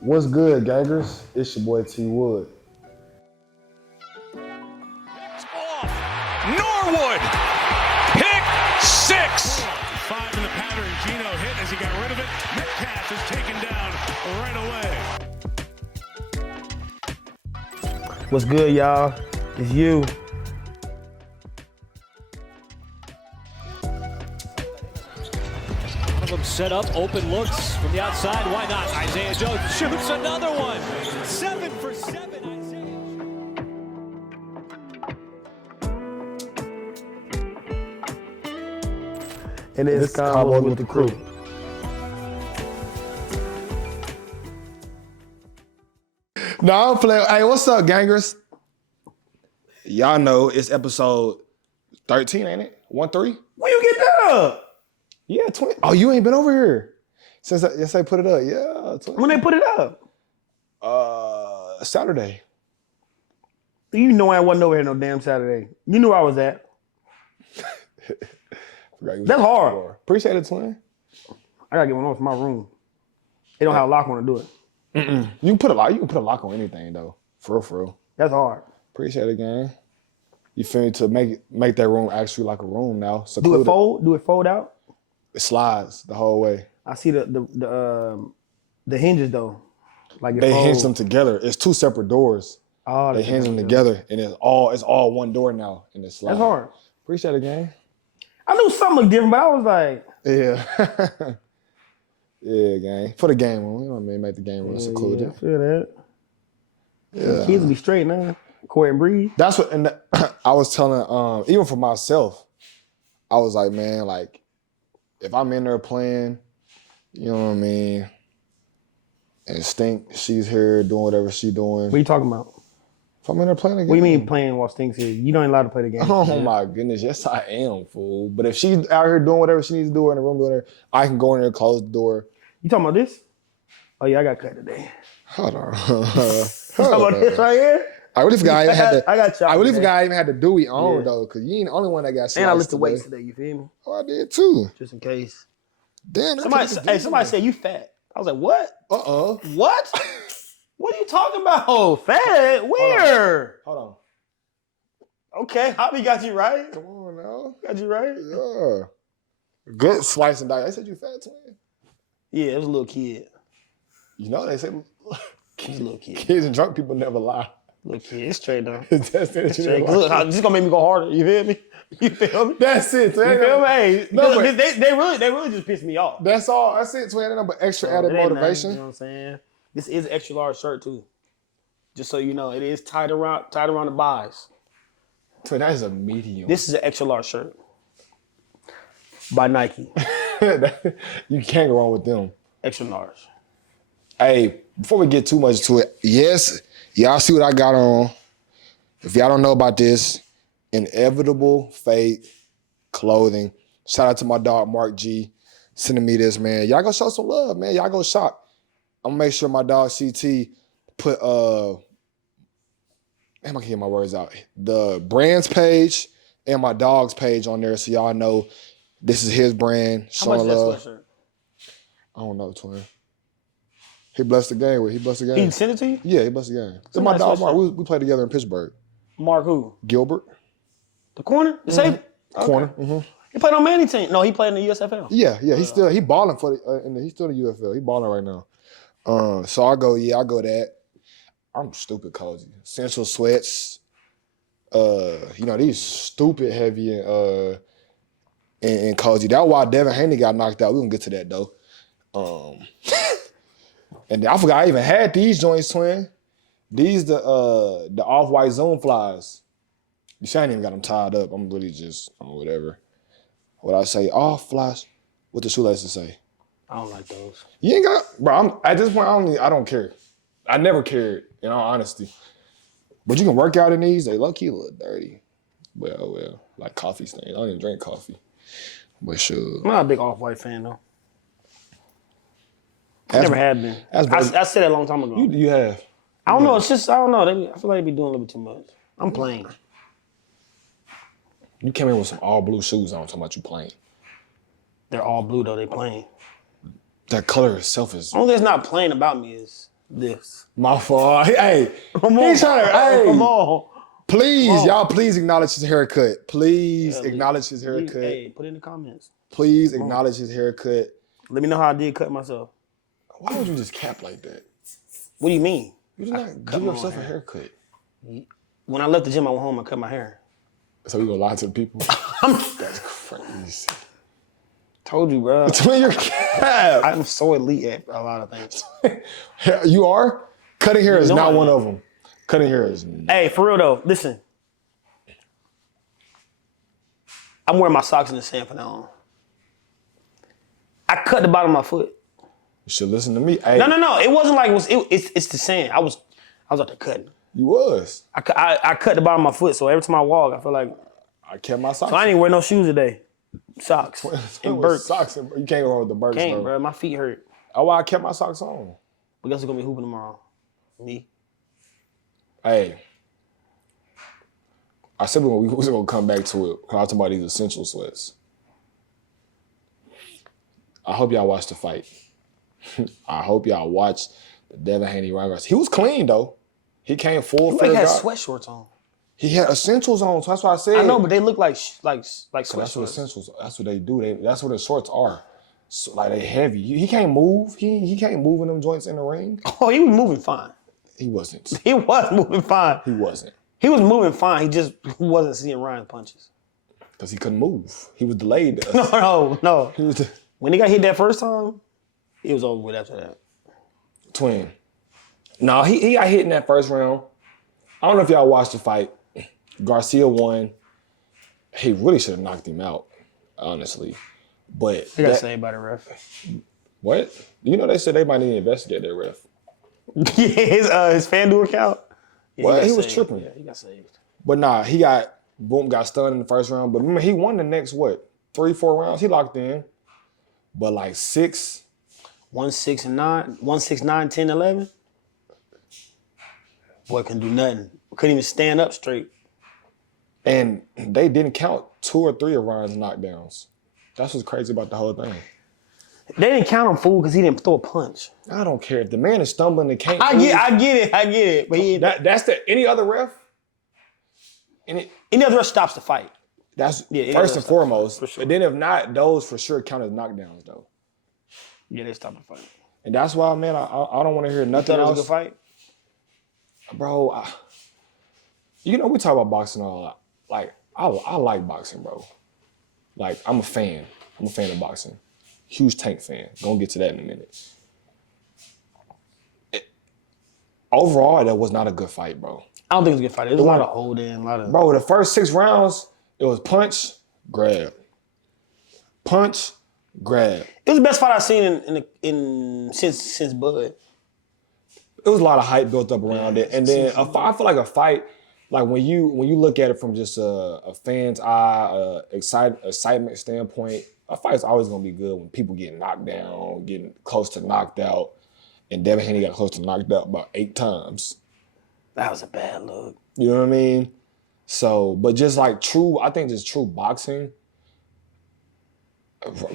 What's good, gangers? It's your boy T Wood. It's off. Norwood. Pick six. 5 in the pattern. Gino hit as he got rid of it. Metcalf is taken down right away. What's good, y'all? It's you. One of them set up, open looks from the outside. Why not? Isaiah Jones shoots another one. 7 for 7, Isaiah. And it's Combos with the crew. Nah, I'm playing. Hey, what's up, gangers? Y'all know it's episode 13, ain't it? 1-3? When you get that up? Yeah, 20. Oh, you ain't been over here since I put it up. Yeah, 20. When they put it up? Saturday. You know I wasn't over here no damn Saturday. You knew I was at. That's hard. Appreciate it, twin. I gotta get one off my room. They don't have a lock on to do it. You can put a lock. You can put a lock on anything though. For real. That's hard. Appreciate it, gang. You feel me? To make that room actually like a room now. Do it fold? Do it fold out? It slides the whole way. I see the hinges though. Like They hinge them together. It's two separate doors. Oh, they hinge them together, and it's all one door now, and it's slides. That's hard. Appreciate it, gang. I knew something looked different, but I was like, yeah. Yeah, gang. For the game room, you know what I mean? Make the game room secluded. Yeah, I feel that. Yeah. The kids will be straight now. Court and breathe. That's what, and I was telling, even for myself, I was like, man, like, if I'm in there playing, you know what I mean, and Stink, she's here doing whatever she's doing. What are you talking about? If I'm in there playing a game. What do you mean playing while Stink's here? You don't allowed to play the game. Oh my goodness, yes I am, fool. But if she's out here doing whatever she needs to do in the room doing her, I can go in there and close the door. You talking about this? Oh yeah, I got cut today. Hold on. You talking about this right here? I really forgot I even had to. I got you. I really forgot I even had the Dewey on though, because you ain't the only one that got sliced. And I lifted today. weights today. You feel me? Oh, I did too. Just in case. Damn. Somebody said you fat. I was like, what? What? What are you talking about? Fat? Where? Hold on. Okay, Hobby got you right. Come on now. Got you right. Yeah. Good slice and dice. I said you fat twin. Yeah, it was a little kid. You know they say It was a little kid. kids and drunk people never lie. Little kid. It's straight though. That's it. It's straight. Look, this is gonna make me go harder. You feel me? You feel me? That's it. Twin. You feel me? Hey, No, but they really just pissed me off. that's all. That's it, twin. Ain't no but extra added It ain't motivation. nothing, you know what I'm saying? This is an extra large shirt too. Just so you know, it is tied around the buys. Twin, that is a medium. This is an extra large shirt by Nike. You can't go wrong with them. Extra large. Hey, before we get too much to it, yes, y'all see what I got on. If y'all don't know about this, Inevitable Fate clothing. Shout out to my dog Mark G sending me this, man. Y'all go show some love, man. Y'all go shop. I'm gonna make sure my dog CT put I can get my words out. The brand's page and my dog's page on there, so y'all know this is his brand. How much is Showing love. that sweatshirt? I don't know, twin. He blessed the game with. He blessed the game. He sent it to you? Yeah, he blessed the game. It's Somebody my dog switched Mark. We played together in Pittsburgh. Mark who? Gilbert. The corner? The safety? Okay. Corner. Mm-hmm. He played on Manny team. No, he played in the USFL. Yeah. He balling for the. He's still in the UFL. He balling right now. So I go that. I'm stupid cozy. Essential sweats. These stupid heavy and cozy. That's why Devin Haney got knocked out. We gonna get to that though. And I forgot I even had these joints, twin. These the off-white Zoom flies. You see, I ain't even got them tied up. I'm really just whatever. What I say, off flies. What the shoelaces say? I don't like those. You ain't got, bro. At this point, I don't care. I never cared, in all honesty. But you can work out in these. They low-key a little dirty. Well, like coffee stains. I don't even drink coffee. But sure. I'm not a big off-white fan though. I never had been. I said that a long time ago. You have. I don't know. It's just, I don't know. I feel like they be doing a little bit too much. I'm plain. You came in with some all blue shoes on, talking about you plain. They're all blue though. They plain. That color itself is. Only thing that's not plain about me is This. My fault. Hey, Come on. he's trying to. Hey, Come on. please, y'all, please acknowledge his haircut. Please acknowledge his haircut. Hey, put it in the comments. Please acknowledge his haircut. Let me know how I did cut myself. Why would you just cap like that? What do you mean? You did not give yourself a haircut. When I left the gym, I went home and cut my hair. So you gonna lie to the people? That's crazy. Told you, bro. Between your cap. I'm so elite at a lot of things. You are? Cutting hair is No, not I one am. of them. Cutting hair is. Hey, for real though, listen. I'm wearing my socks in the sand from now on. I cut the bottom of my foot. You should listen to me. Hey, No. It wasn't like it's the sand. I was out there cutting. You was. I cut the bottom of my foot, so every time I walk, I feel like. I kept my socks. So I didn't wear no shoes today. Socks and Birks. Socks and, you can't go with the Birks, Can't, though. bro. My feet hurt. Oh, well, I kept my socks on. But guess who's gonna be hooping tomorrow? Me. Hey. I said we was going to come back to it. I was talking about these essential sweats. I hope y'all watch the fight. I hope y'all watch the Devin Haney Rogers. He was clean, though. He came full He fair had guard. sweatshorts on. He had essentials on, so that's why I said. I know, but they look like So sweatshorts. that's what essentials. That's what they do. That's what the shorts are. So, like they heavy. He can't move. He can't move in them joints in the ring. Oh, he was moving fine. He wasn't. He was moving fine. He wasn't. He was moving fine. He just wasn't seeing Ryan's punches. Because he couldn't move. He was delayed. No. He was When he got hit that first time, it was over with after that. twin. No, he got hit in that first round. I don't know if y'all watched the fight. Garcia won. He really should have knocked him out, honestly. But He got saved by the ref. what? You know they said they might need to investigate their ref. Yeah, his FanDuel account. Yeah, Well, got he was saved. tripping. Yeah, he got saved. But nah, he got stunned in the first round. But remember, he won the next 3-4 rounds. He locked in. But like 6. 1-6-9, 1-6-9, 10-11. Boy couldn't do nothing. Couldn't even stand up straight. And they didn't count 2 or 3 of Ryan's knockdowns. That's what's crazy about the whole thing. They didn't count him fool because he didn't throw a punch. I don't care. If the man is stumbling and can't I move, get it. But he that's any other ref? any other ref stops the fight. That's any first other and stuff, foremost. for sure. And then if not, those for sure count as knockdowns though. Yeah, they stopped the fight. And that's why, man, I don't want to hear nothing Thought it was else. a good fight? Bro, we talk about boxing a lot. Like, I like boxing, bro. Like, I'm a fan. I'm a fan of boxing. Huge Tank fan. Gonna get to that in a minute. Overall, that was not a good fight, bro. I don't think it was a good fight. There was a lot of holding, a lot of. Bro, the first 6 rounds, it was punch, grab. Punch, grab. It was the best fight I've seen since Bud. It was a lot of hype built up around it. And then I feel like a fight, like when you look at it from just a fan's eye, excitement standpoint, a fight's always gonna be good when people get knocked down, getting close to knocked out. And Devin Haney got close to knocked out about 8 times. That was a bad look. You know what I mean? So, but just like I think just true boxing,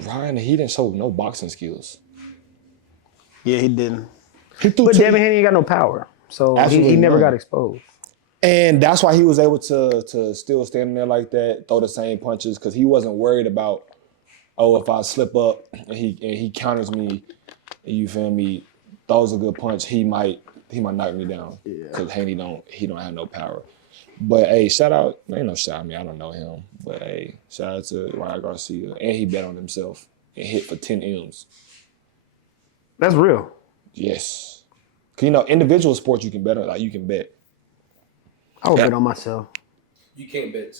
Ryan, he didn't show no boxing skills. Yeah, he didn't. He threw But 2 Devin Haney ain't got no power, so Absolutely he never none. got exposed. And that's why he was able to still stand there like that, throw the same punches, because he wasn't worried about, if I slip up and he counters me, you feel me, throws a good punch, he might knock me down. Because Haney don't have no power. But hey, shout out, ain't no shout out, I mean, I don't know him. But hey, shout out to Ryan Garcia. And he bet on himself and hit for 10 M's. That's real. Yes. Cause individual sports you can bet on, like you can bet. I would bet on myself. You can't bet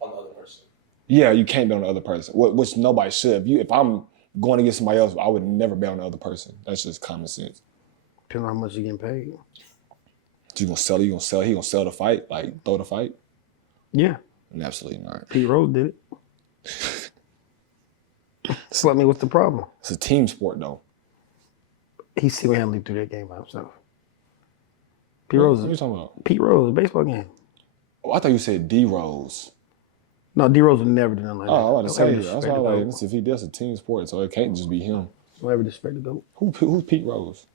on the other person. Yeah, you can't bet on the other person, which nobody should. If I'm going against somebody else, I would never bet on the other person. That's just common sense. Depending on how much you're getting paid. You gonna sell? He gonna sell the fight? Like throw the fight? Yeah. Absolutely not. Pete Rose did it. Just let me, what's the problem? It's a team sport, though. He single-handedly threw that game by himself. Pete What Rose. are you talking about? Pete Rose, baseball game. Oh, I thought you said D Rose. No, D Rose would never do nothing like that. Oh, I was about to say, No that's why disrespect I to like, those. if he does a team sport, so it can't just be him. Don't ever disrespect the GOAT. Who's Pete Rose?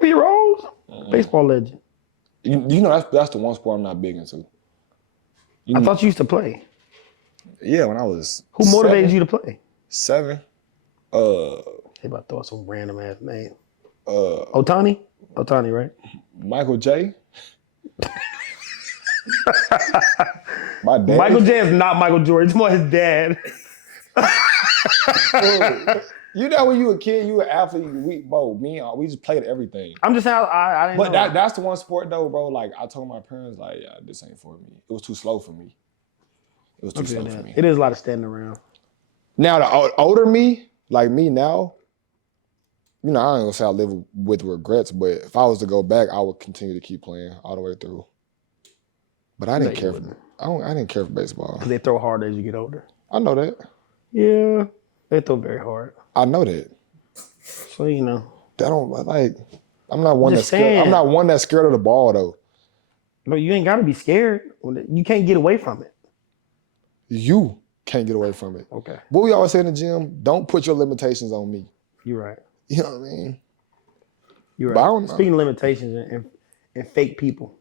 Pete Rose, baseball legend. You know that's the one sport I'm not big into. I thought you used to play. Yeah, when I was. Who motivated you to play? 7. They about to throw some random ass name. Uh, Otani, right? Michael J. My dad. Michael J is not Michael Jordan. It's more his dad. You know when you were a kid, you were an athlete. We just played everything. I'm just saying, I didn't But know. that's the one sport though, bro. Like I told my parents, like, yeah, this ain't for me. It was too slow for me. It was too slow for me. It is a lot of standing around. Now the older me, like me now, you know, I ain't gonna say I live with regrets, but if I was to go back, I would continue to keep playing all the way through. But I didn't care for I didn't care for baseball. Because they throw harder as you get older. I know that. Yeah, they throw very hard. I know that. So you know. That don't like. I'm not one that's saying. scared. I'm not one that's scared of the ball though. No, you ain't got to be scared. You can't get away from it. You can't get away from it. Okay. What we always say in the gym, don't put your limitations on me. You're right. You know what I mean? You're But I right. don't know. Speaking of limitations and fake people,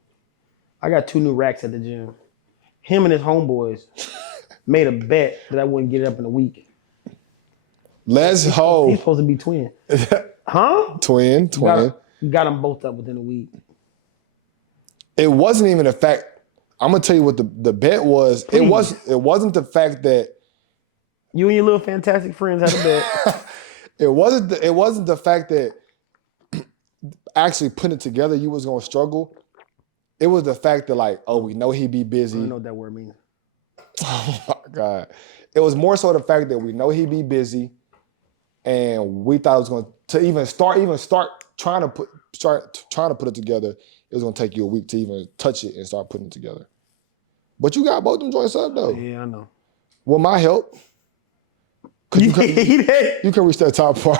I got 2 new racks at the gym. Him and his homeboys made a bet that I wouldn't get it up in a week. Let's He's hold. supposed to be twin. Huh? Twin. Got them both up within a week. It wasn't even the fact. I'm gonna tell you what the bet was. Please. It wasn't the fact that You and your little fantastic friends had a bet. it wasn't the fact that actually putting it together you was gonna struggle. It was the fact that like, oh, we know he'd be I busy. don't know what that word means. Oh my God. It was more so the fact that we know he'd be busy and we thought it was going to even start trying to put it together. It was going to take you a week to even touch it and start putting it together. But you got both them joints up though. Yeah, I know. With my help. You can reach that top part.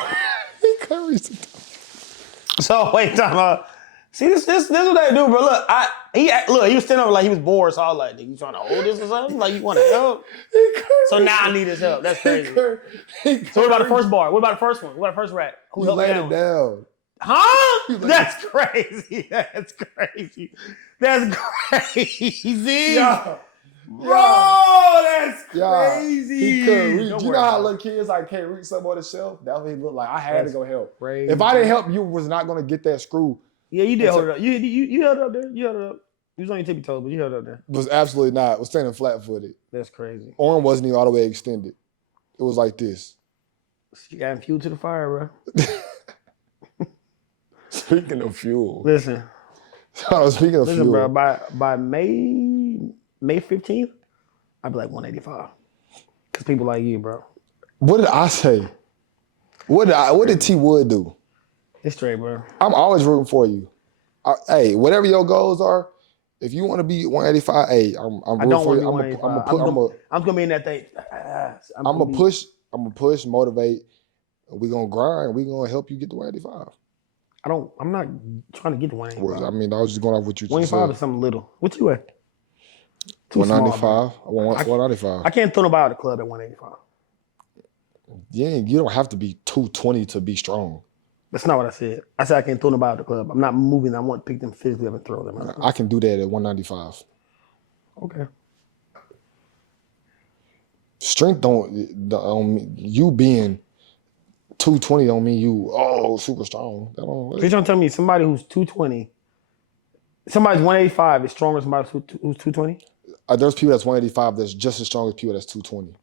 You can reach the top. So wait, time out. See, this is what they do, bro. Look, he was standing over like he was bored, so I was like, "Nigga, you trying to hold this or something? Like you want to help?" So now I need his help. That's crazy. So what about the first bar? What about the first one? What about the first rack? Who helped me laid it down. Huh? That's crazy. That's crazy. That's crazy. Yeah. Bro, that's Yeah, crazy. he couldn't reach. Don't You worry know how about it. little kids like can't reach something on the shelf? That's what he looked like. I had That's to go help. crazy. If I didn't help, you was not gonna get that screw. Yeah, you did hold it up. You held it up there. You held it up. You was on your tippy toes, but you held it up there. Was absolutely not. Was standing flat footed. That's crazy. Arm wasn't even all the way extended. It was like this. You got fuel to the fire, bro. Speaking of fuel. Listen, Speaking of fuel. bro. By May 15th, I'd be like 185. Cause people like you, bro. What did I say? What did T Wood do? It's straight, bro. I'm always rooting for you. Hey, whatever your goals are, if you want to be 185, hey, I'm I rooting don't for want to you. be 185. I'm gonna be in that thing. I'm gonna push, motivate. We're gonna grind. We're gonna help you get to 185. I'm not trying to get to 185. I mean, I was just going off what you just 185 said. is something little. What you at? 195. 195. I can't throw nobody out of the club at 185. Yeah, you don't have to be 220 to be strong. That's not what I said. I said I can't throw nobody out of the club. I'm not moving. I want to pick them physically up and throw them out. I can do that at 195. Okay. Strength don't you being 220 don't mean you super strong. That don't You're trying to tell me somebody who's 220, somebody's 185 is stronger than somebody who's 220? There's people that's 185 that's just as strong as people that's 220.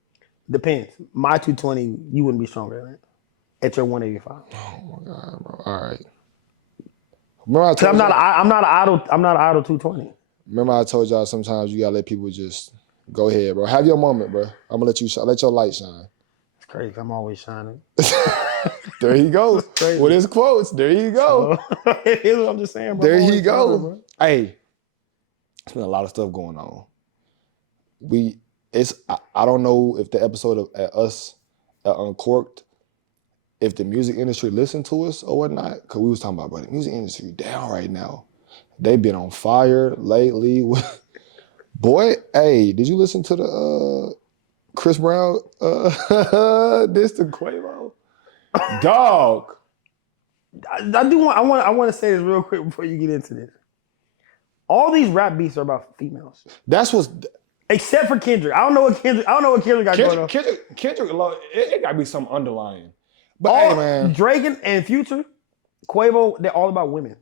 Depends. My 220, you wouldn't be stronger than it at your 185. Oh my God, bro. All right. Remember I told I'm not an idle 220. Remember I told y'all sometimes you gotta let people just go ahead, bro. Have your moment, bro. I'm gonna let you let your light shine. It's crazy. I'm always shining. There he goes with his quotes. There you go. I'm just saying, bro. There he go. Hey, it's been a lot of stuff going on. I don't know if the episode of us Uncorked, if the music industry listened to us or whatnot, because we was talking about, bro, the music industry down right now. They've been on fire lately. Boy, hey, did you listen to the Chris Brown diss to Quavo? Dog. I want to say this real quick before you get into this. All these rap beats are about females. That's what's Except for Kendrick. I don't know what Kendrick got going on. Kendrick, it gotta be some underlying. But All hey, man, Drake and Future, Quavo, they're all about women.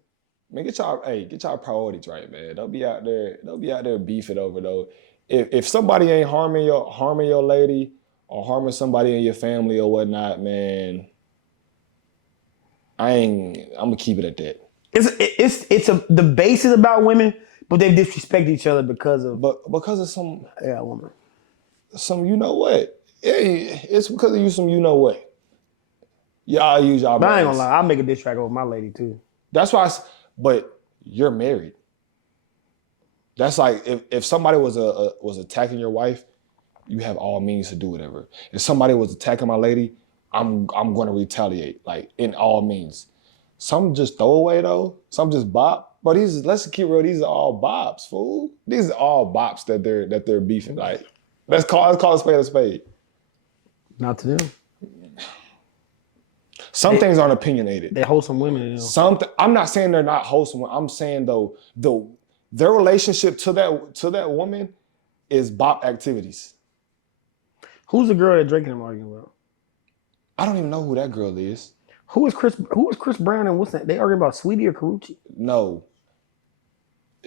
man, get y'all priorities right, man. Don't be out there beefing over though. If somebody ain't harming your lady or harming somebody in your family or whatnot, man, I'm gonna keep it at that. The base is about women, but they disrespect each other because of some woman. Some you know what? It's because of you some you know what. Y'all use y'all. But I ain't gonna lie, I'll make a diss track over my lady too. That's why. But you're married. That's like if somebody was attacking your wife, you have all means to do whatever. If somebody was attacking my lady, I'm going to retaliate, like in all means. Some just throwaway though. Some just bop. But let's keep real. These are all bops, fool. These are all bops that they're beefing. Like let's call a spade. Not to them. Some things aren't opinionated. They're wholesome women. You know? I'm not saying they're not wholesome. I'm saying though their relationship to that woman is bop activities. Who's the girl that Drake and them arguing about? I don't even know who that girl is. Who is Chris Brown and what's that? They arguing about Sweetie or Karuchi? No.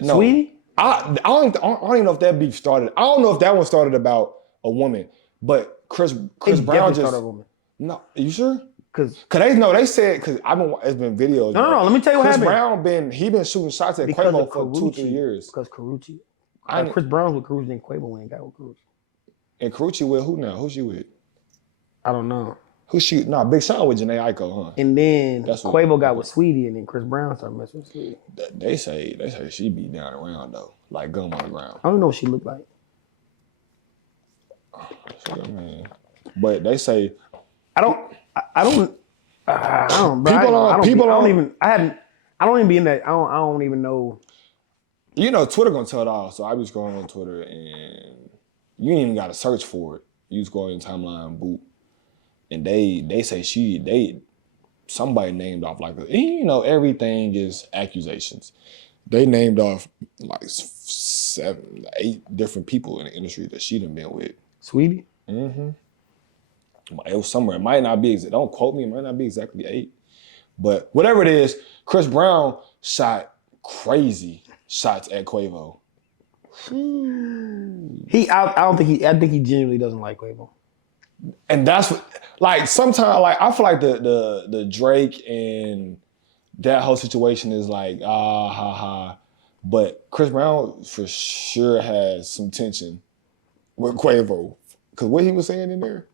Sweetie? I don't even know if that beef started. I don't know if that one started about a woman, but Chris Brown just started a woman. No, are you sure? Cause they said it's been videos. No. Let me tell you what happened. Chris Brown been shooting shots at Quavo for 2-3 years. Because Karuchi, Chris Brown's with Karuchi and Quavo ain't got with Karuchi. And Karuchi with who now? Who's she with? I don't know. Who's she? Nah, Big Sean with Janae Aiko, huh? And then Quavo got with Sweetie, and then Chris Brown started messing with Sweetie. They say she be down around though, like gum on the ground. I don't know what she looked like. But they say I don't even be in that. I don't even know. You know, Twitter gonna tell it all. So I just going on Twitter and you ain't even gotta search for it. You just go in timeline, boot. And they say somebody named off like, you know, everything is accusations. They named off like 7, 8 different people in the industry that she done been with. Sweetie? Mm-hmm. It was somewhere. It might not be, don't quote me, it might not be exactly 8. But whatever it is, Chris Brown shot crazy shots at Quavo. I think he genuinely doesn't like Quavo. And that's what, like, sometimes, like, I feel like the Drake and that whole situation is like, ha ha. But Chris Brown for sure has some tension with Quavo. Because what he was saying in there?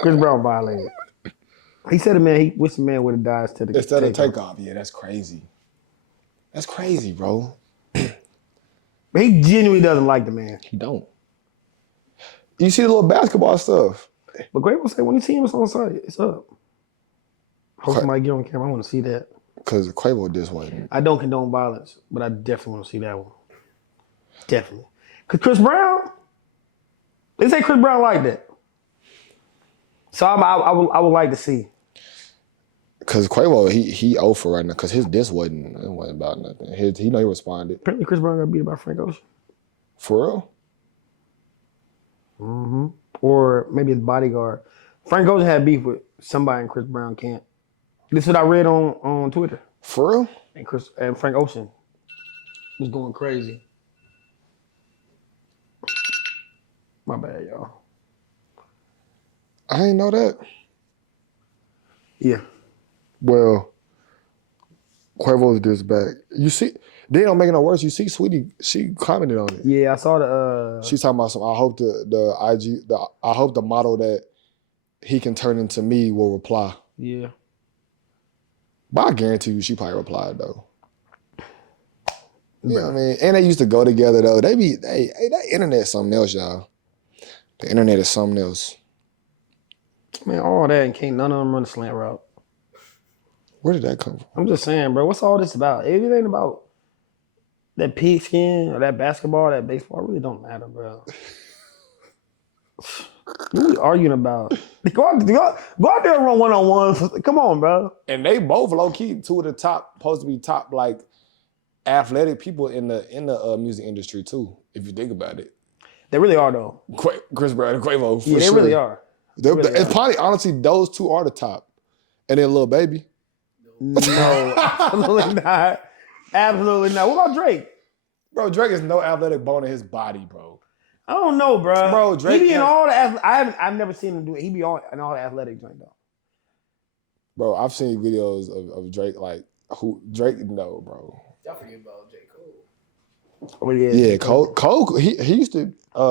Chris Brown violated. He said he wished the man would have died instead of takeoff. Yeah, that's crazy. That's crazy, bro. But he genuinely doesn't like the man. He don't. You see the little basketball stuff. But Quavo said when you see him on site, it's up. Hope somebody get on camera. I want to see that. Because Quavo this one. I don't condone violence, but I definitely want to see that one. Definitely. Because Chris Brown, they say Chris Brown like that. So I would like to see. Because Quavo, he over right now. Because his diss wasn't about nothing. He responded. Apparently Chris Brown got beat by Frank Ocean. For real? Mm-hmm. Or maybe his bodyguard. Frank Ocean had beef with somebody in Chris Brown camp. This is what I read on Twitter. For real? And Frank Ocean was going crazy. My bad, y'all. I didn't know that. Yeah. Well, Quavo's this back. You see, they don't make it no worse. You see, Sweetie, she commented on it. Yeah, I saw the. She's talking about some. I hope I hope the model that he can turn into me will reply. Yeah. But I guarantee you, she probably replied though. You know what I mean? And they used to go together though. That internet is something else, y'all. The internet is something else. Man, all that and can't none of them run a slant route. Where did that come from? I'm just saying, bro. What's all this about? If it ain't about that pigskin or that basketball, that baseball, it really don't matter, bro. What are we arguing about? Go out there and run one-on-one. Come on, bro. And they both low key two of the top, supposed to be top like athletic people in the music industry too. If you think about it, They really are though. Chris Brown and Quavo. For Yeah, they sure. really are. It's probably honestly those two are the top, and then Lil Baby. No, absolutely not. Absolutely not. What about Drake? Bro, Drake is no athletic bone in his body, bro. I don't know, bro. Bro, Drake He be in has- all the. I've never seen him do it. He be in all the athletic joint though. Bro, I've seen videos of Drake like who Drake no, bro. Y'all forget about J. Cole. Oh, Yeah, Cole he used to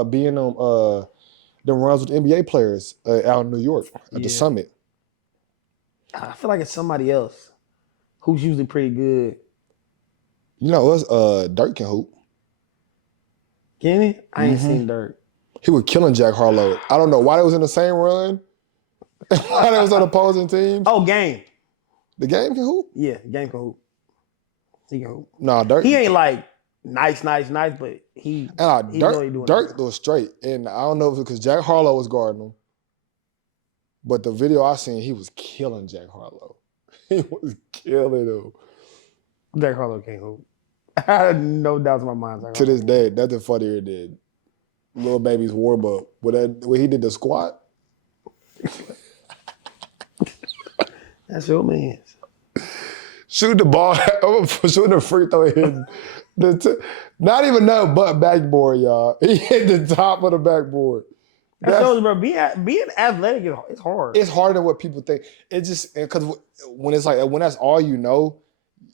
be in them runs with NBA players out in New York at the Summit. I feel like it's somebody else who's usually pretty good. You know, us Dirk can hoop. Can he? I ain't seen Dirk. He was killing Jack Harlow. I don't know why they was in the same run. Why they was on opposing teams. Oh, Game. The game can hoop? Yeah, Game can hoop. He can hoop. Nah, Dirk. He ain't like nice, but he know he doing Dirk was straight. And I don't know if it's because Jack Harlow was guarding him. But the video I seen, he was killing Jack Harlow. He was killing him. Jack Harlow can't hoop. I had no doubts in my mind. Jack To Harlow. this day, nothing funnier than Lil Baby's warm up when he did the squat. That's your man. Shoot the ball, shooting the free throw, hitting not even no but backboard, y'all. He hit the top of the backboard. That's those, bro. Being athletic is hard. It's harder than what people think. It's just because when it's like when that's all you know,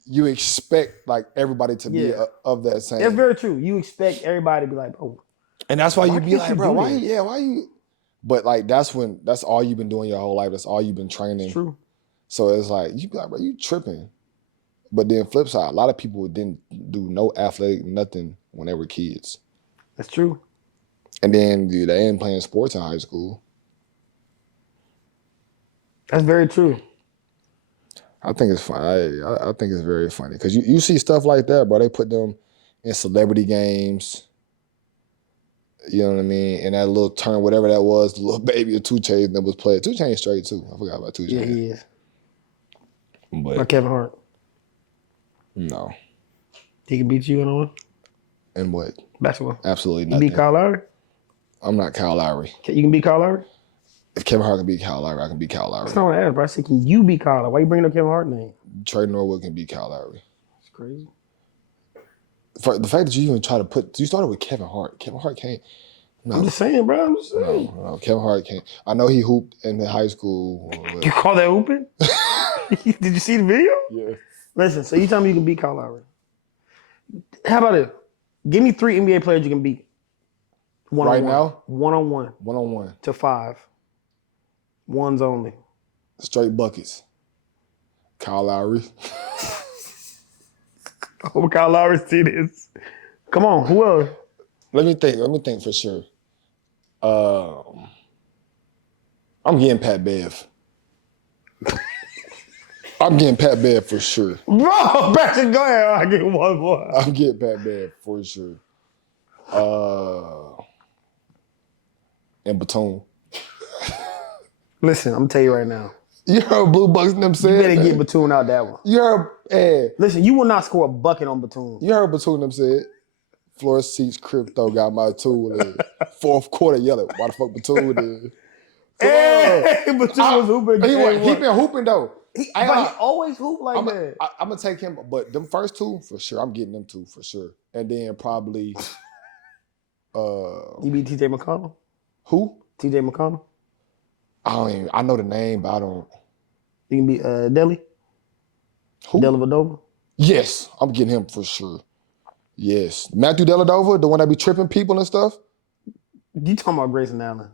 you expect like everybody to be of that same. That's very true. You expect everybody to be like, oh. And that's why you be can't like, you bro, do why? this? Why you? But like that's all you've been doing your whole life. That's all you've been training. It's true. So it's like you be like, bro, you tripping. But then flip side, a lot of people didn't do no athletic nothing when they were kids. That's true. And then dude, they ain't playing sports in high school. That's very true. I think it's fun. I think it's very funny because you see stuff like that, bro. They put them in celebrity games. You know what I mean? And that little turn, whatever that was, the Lil Baby or 2 Chainz that was played. 2 Chainz straight too. I forgot about 2 Chainz. Yeah, he is. But Like Kevin Hart. no. He can beat you in one And what? basketball. Absolutely You nothing. beat Kyle Lowry? I'm not Kyle Lowry. You can beat Kyle Lowry? If Kevin Hart can beat Kyle Lowry, I can beat Kyle Lowry. That's not what I asked, bro. I said, can you beat Kyle Lowry? Why you bringing up Kevin Hart name? Trey Norwood can beat Kyle Lowry. It's crazy. For the fact that you even try to you started with Kevin Hart. Kevin Hart can't. No, I'm just saying, bro. I'm just saying. no, Kevin Hart can't. I know he hooped in high school. You call that hooping? Did you see the video? Yeah. Listen, so you tell me you can beat Kyle Lowry. How about it? Give me 3 NBA players you can beat. Right now? One-on-one One-on-one. to 5. Ones only. Straight buckets. Kyle Lowry. I hope Kyle Lowry see this. Come on, who else? Let me think for sure. I'm getting Pat Bev. I'm getting Pat Bev for sure. Bro, Patrick, go ahead. I'll get one more. I'm getting Pat Bev for sure. And Batum. Listen, I'm going to tell you right now. You heard Blue Bucks and them You said. better get Batum out that one. You heard, Listen, you will not score a bucket on Batum. you heard Batum them said. Floor seats crypto got my tool in. Fourth quarter yelling, why the fuck Batum in? Hey, Batum was hooping. He been hooping though. But he always hoop like that. I'm gonna take him, but them first 2 for sure. I'm getting them 2 for sure, and then probably You beat TJ McConnell? who? TJ McConnell? I know the name, but I don't. You can beat Deli? Who? Dellavedova? Yes, I'm getting him for sure. Yes, Matthew Dellavedova, the one that be tripping people and stuff. You talking about Grayson Allen?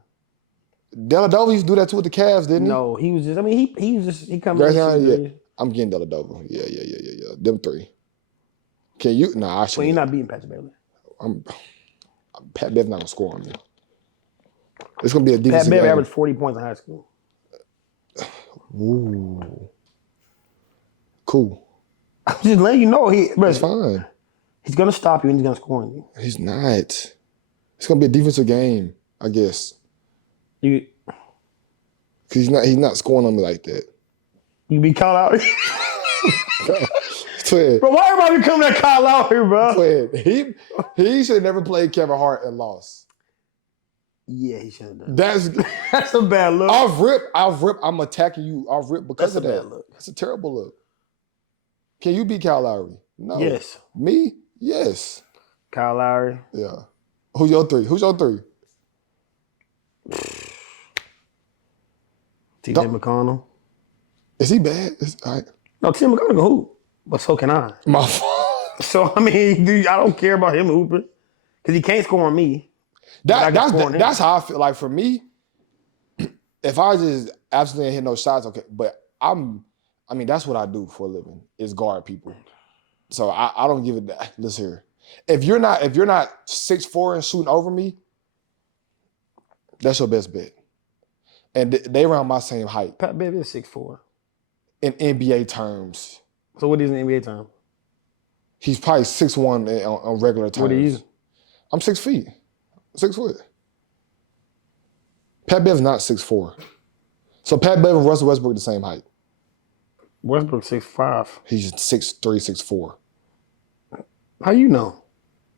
Dellavedova used to do that too with the Cavs, didn't he? No, he was just. I mean, he come. Grayson Allen, yeah. I'm getting Dellavedova. Yeah. Them 3. Can you? Nah, I should. Well, you're not beating Patrick Bailey. Pat Bev not gonna score on me. It's gonna be a Pat defensive Bev game. averaged 40 points in high school. Ooh. Cool. I'm just letting you know It's fine. he's gonna stop you and he's gonna score on you. He's not. It's gonna be a defensive game, I guess. You Cause he's not scoring on me like that. you be Kyle Lowry? Twin, Bro, why everybody coming at Kyle Lowry, bro? twin. He should have never played Kevin Hart and lost. Yeah, he should have done. That's a bad look. I've ripped. I'm attacking you. I've ripped because That's of a that. bad look. That's a terrible look. Can you beat Kyle Lowry? No. Yes. Me? Yes. Kyle Lowry. Yeah. Who's your three? T.J. McConnell. Is he bad? All right. No, T.J. McConnell can hoop, but so can I. My fault. So, I mean, dude, I don't care about him hooping because he can't score on me. That's how I feel. Like for me, if I just absolutely ain't hit no shots, okay. But that's what I do for a living is guard people. So I don't give it that. Listen here. If you're not 6'4" and shooting over me, that's your best bet. And they around my same height. Pat Bev is 6'4". In NBA terms. So what is an NBA term? He's probably 6'1" on regular terms. What are you? I'm 6 feet. 6 foot. Pat Bev's not 6'4". So Pat Bev and Russell Westbrook the same height. Westbrook 6'5". He's 6'3", 6'4". How you know?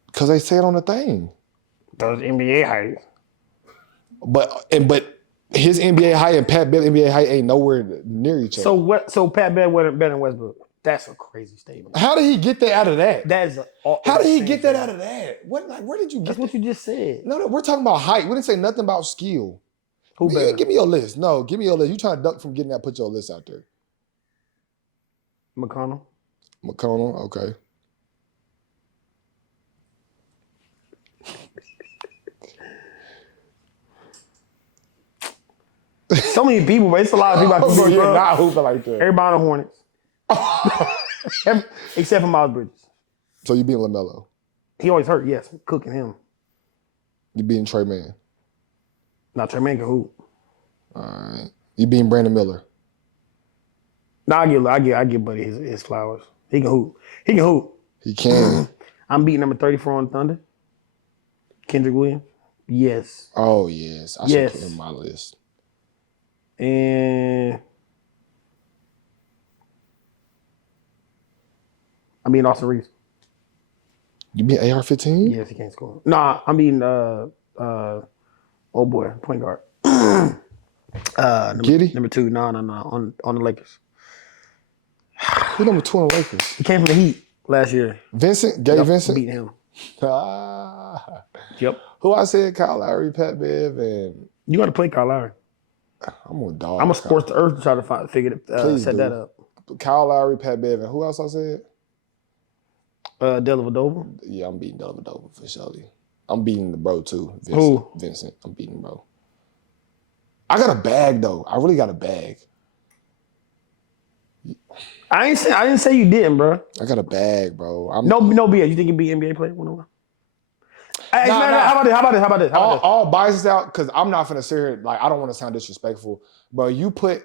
Because they say it on the thing. Those NBA height. But his NBA height and Pat Bev's NBA height ain't nowhere near each other. So Pat Bev wasn't better than Westbrook. That's a crazy statement. How did he get that out of that? That is How did he get that out of that? Where did you get That's what you just said. No, we're talking about height. We didn't say nothing about skill. Who better? Give me your list. No, give me your list. You trying to duck from getting that, put your list out there. McConnell. Okay. So many people, but it's a lot of people I can You're not hooping like that. Everybody on the Hornets. Except for Miles Bridges. So you beating LaMelo. He always hurt, yes. Cooking him. You beating Trey Mann. Not Trey Mann can hoop. All right. You beating Brandon Miller. No, I give Buddy his flowers. He can hoop. He can. I'm beating number 34 on Thunder. Kendrick Williams. Yes. Oh, yes. I should put him on my list. And I'm beating Austin Reeves. You beat AR-15? Yes, he can't score. Nah, I'm beating point guard. Giddy? Number 2. No, on the Lakers. Who's number 2 on the Lakers? He came from the Heat last year. Vincent? Gabe Vincent? Beating him. Yep. Who I said? Kyle Lowry, Pat Bev, and You got to play Kyle Lowry. I'm gonna dog. I'm gonna scorch the earth to try to set that up. Kyle Lowry, Pat Bev, and who else I said? Dellavedova. Yeah, I'm beating Dellavedova for sure. I'm beating the bro too. Vincent. Who? Vincent. I'm beating bro. I got a bag though. I really got a bag. I didn't say you didn't, bro. I got a bag, bro. No BS. You think you beat NBA player 1-on-1? Hey, how about this? All biases out, because I'm not finna sit here, like, I don't want to sound disrespectful, but you put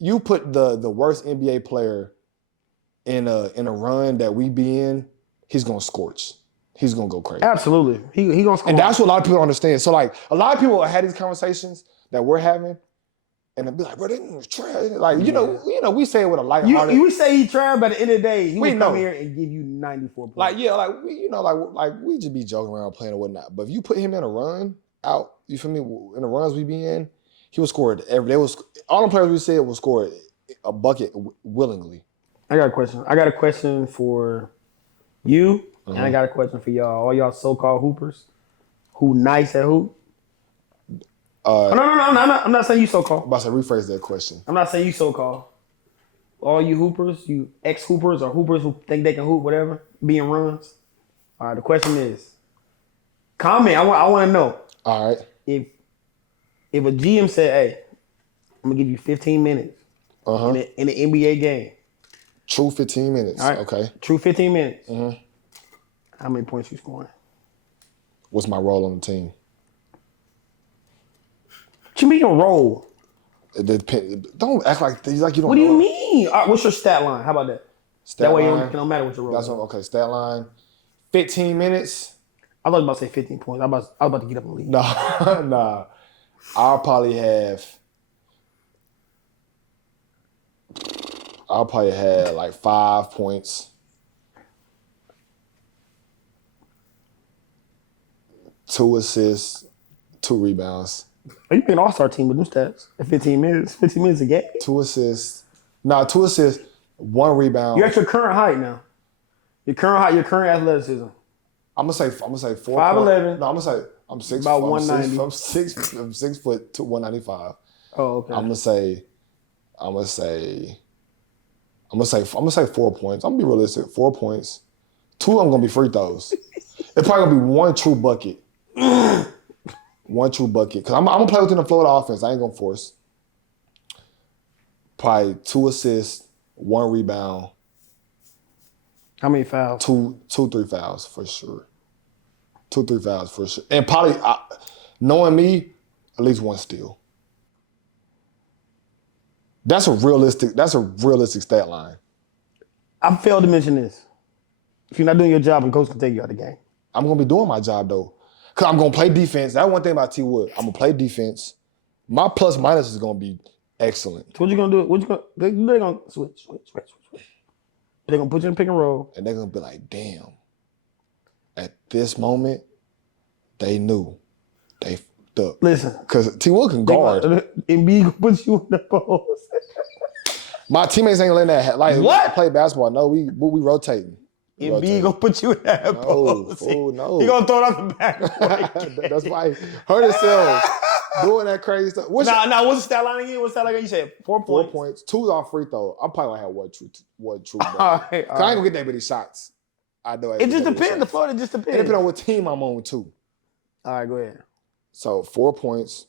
the worst NBA player in a run that we be in, he's gonna scorch. He's gonna go crazy. Absolutely. He gonna score. And that's what a lot of people don't understand. So like a lot of people had these conversations that we're having, and they'll be like, bro, they was trash. Like, you know, we say it with a light heart. You say he trash, but at the end of the day, he would come know. here and give you 94 points. Like, yeah, like we just be joking around playing or whatnot. But if you put him in a run out, you feel me? In the runs we be in, he was scored all the players we said will score a bucket willingly. I got a question. I got a question for you, and I got a question for y'all. All y'all so-called hoopers who nice at hoop. No, I'm not saying you so-called. I'm about to rephrase that question. I'm not saying you so-called. All you hoopers, you ex-hoopers or hoopers who think they can hoop, whatever, be in runs. All right, the question is, comment. I want to know. All right. If a GM said, hey, I'm going to give you 15 minutes in an NBA game. True 15 minutes. All right. Okay. True 15 minutes. Mm-hmm. How many points you scoring? What's my role on the team? What you mean your role? Don't act like you don't know. What do you mean? All right, what's your stat line? How about that? Stat that way line, it don't matter what your role that's is. Okay, stat line. 15 minutes. I was about to say 15 points. I was about to get up and leave. Nah. I'll probably have like 5 points. 2 assists, 2 rebounds. You be an all-star team with them stats in 15 minutes. 15 minutes a game. 2 assists. 2 assists, 1 rebound. You're at your current height now. Your current athleticism. I'm gonna say 4. 5'11". No, I'm gonna say I'm 6. About 190. I'm 6 foot to 195. Oh, okay. I'm gonna say 4 points. I'm gonna be realistic. 4 points. 2 I'm gonna be free throws. It's probably gonna be 1 true bucket. 1 true bucket. Cause I'm gonna play within the flow of the offense. I ain't gonna force. Probably 2 assists, 1 rebound. How many fouls? 2, 3 fouls for sure. 2, 3 fouls for sure. And probably, knowing me, at least 1 steal. That's a realistic stat line. I failed to mention this. If you're not doing your job, and coach can take you out of the game. I'm gonna be doing my job though. Cause I'm gonna play defense. That's one thing about T Wood. I'm gonna play defense. My plus minus is gonna be excellent. So what you gonna do? They're gonna switch. They're gonna put you in pick and roll. And they're gonna be like, damn. At this moment, they knew. They fucked up. Listen. Cause T Wood can guard. Embiid gonna put you in the post. My teammates ain't letting that like What? play basketball. No, we rotating. Embiid gonna put you in that post. Fool, no. He gonna throw it off the back. That's why he hurt himself doing that crazy stuff. What's the stat line again? What's the stat line again? You said 4 points. 4 points. 2 off free throw. I'm probably gonna have one true. All right. I ain't gonna get that many shots. I know. It just depends. The floor just It depends. depends on what team I'm on too. All right, go ahead. So 4 points,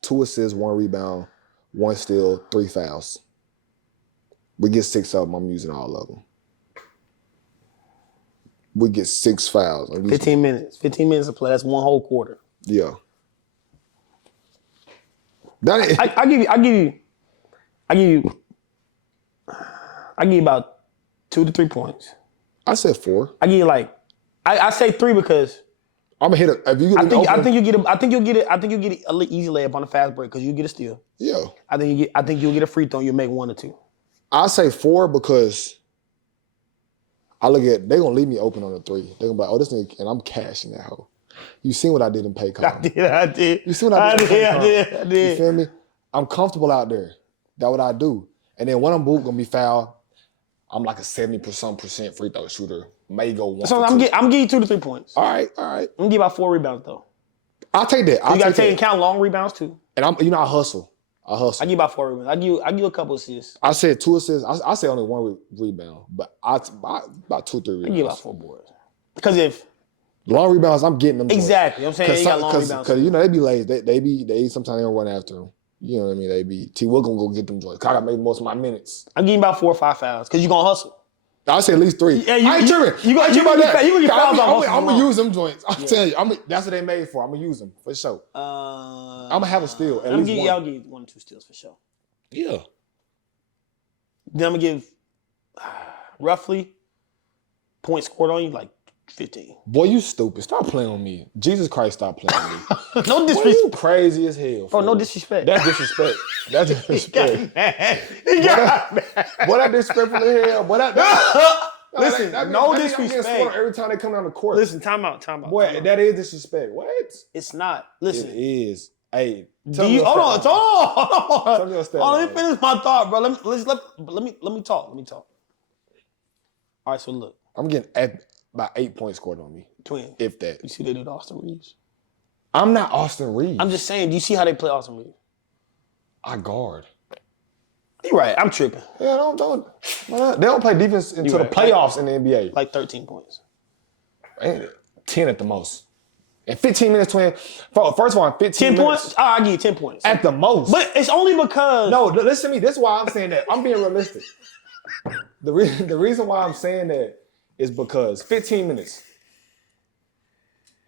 2 assists, 1 rebound, 1 steal, 3 fouls. We get 6 of them. I'm using all of them. We get 6 fouls. 15 minutes. 15 minutes of play. That's 1 whole quarter. Yeah. I give you about 2 to 3 points. I said 4. I give you I say 3 because I'm gonna hit it. If you get I think you'll get an easy layup on a fast break because you get a steal. Yeah. I think you'll get a free throw and you'll make 1 or 2. I say 4 because I look at they're gonna leave me open on the 3. They're gonna be like, oh, this nigga, and I'm cashing that hoe. You seen what I did in Paycom. I did. You see what I did? I did. You feel me? I'm comfortable out there. That's what I do. And then when I'm gonna be fouled, I'm like a 70% free throw shooter. May go 1. So I'm giving you 2 to 3 points. All right. I'm gonna give you about 4 rebounds though. I'll take that. You gotta take and count long rebounds too. And I hustle. I give you about 4 rebounds. I give you a couple assists. I said 2 assists. I say only 1 rebound, but about 2, 3 rebounds. I give you about 4 boards. Because if long rebounds, I'm getting them. Exactly. I'm saying you got long rebounds. Because they be lazy. They sometimes they don't run after them. You know what I mean? They be We're gonna go get them joints. I got made most of my minutes. I'm getting about 4 or 5 fouls because you're gonna hustle. I say at least 3. Yeah, I ain't tripping. You gonna get fouls on I'm gonna use them joints. I'm telling you, that's what they made for. I'm gonna use them for sure. I'm gonna have a steal. At least one. I'll give you 1 or 2 steals for sure. Yeah. Then I'm gonna give roughly points scored on you like 15. Boy, you stupid. Stop playing on me. Jesus Christ, stop playing on me. No disrespect. Boy, you crazy as hell. Bro, no disrespect. That's disrespect. That's disrespect. He got mad. Boy, that disrespectful as hell. Boy, Listen, no disrespect. Every time they come down the court. Listen, time out. Boy, that is disrespect. What? It's not. Listen. It is. Hey, hold on. Tell me your stat Let line. me finish my thought, bro. Let me talk. All right, so look. I'm getting about 8 points scored on me. Twin. If that. You see they do to Austin Reeves? I'm not Austin Reeves. I'm just saying, do you see how they play Austin Reeves? I guard. You're right. I'm tripping. Yeah, don't. They don't play defense until the playoffs in the NBA. Like 13 points. 10 at the most. In 15 minutes, Twin. First of all, in 15 10 minutes. points? I'll give you 10 points. At the most. But it's only because... No, listen to me. This is why I'm saying that. I'm being realistic. The reason why I'm saying that is because 15 minutes.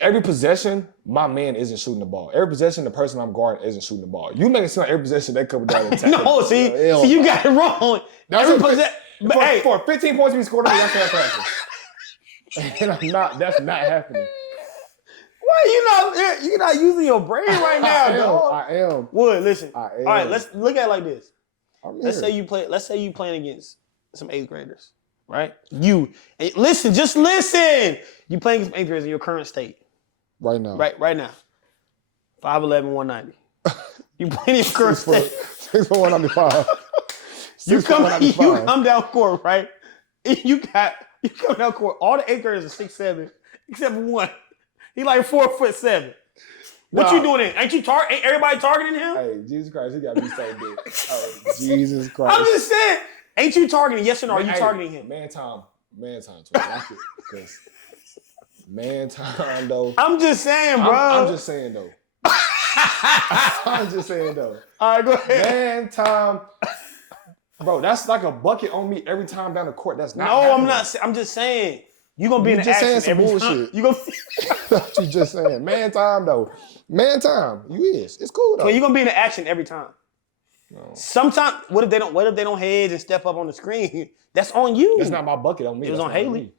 Every possession, my man isn't shooting the ball. Every possession, the person I'm guarding isn't shooting the ball. You make it seem like every possession they cover down the attack. No, see, you got it wrong. For 15 points to be scored on me, that's not happening. And that's not happening. Why you're not using your brain right now, I am. Wood, listen. I am. All right, let's look at it like this. Let's here. say you play. Let's say you playing against some 8th graders, right? Listen, just listen. You playing against 8th graders in your current state, Right now. right now. 5'11", 190. You playing in your current state. 6'1", 195. You come down court, right? You come down court. All the 8th graders are 6'7", except for one. He like 4'7". What you doing? Ain't everybody targeting him? Hey, Jesus Christ, he got me so big. Oh, Jesus Christ. I'm just saying. Ain't you targeting? Yes or no? Are you targeting him? Man time, I like it. Because man time, though. I'm just saying, bro. I'm just saying, though. I'm just saying, though. All right, go ahead. Man time. Bro, that's like a bucket on me every time down the court. That's not No, happening. I'm not. I'm just saying. You gonna be in the just action saying some every bullshit. time. You gonna. That's what you just saying. Man time, though. Man time. You is. It's cool, though. So you gonna be in the action every time. No. Sometimes, what if they don't hedge and step up on the screen? That's on you. That's not my bucket on me. It was That's on not Haley. me.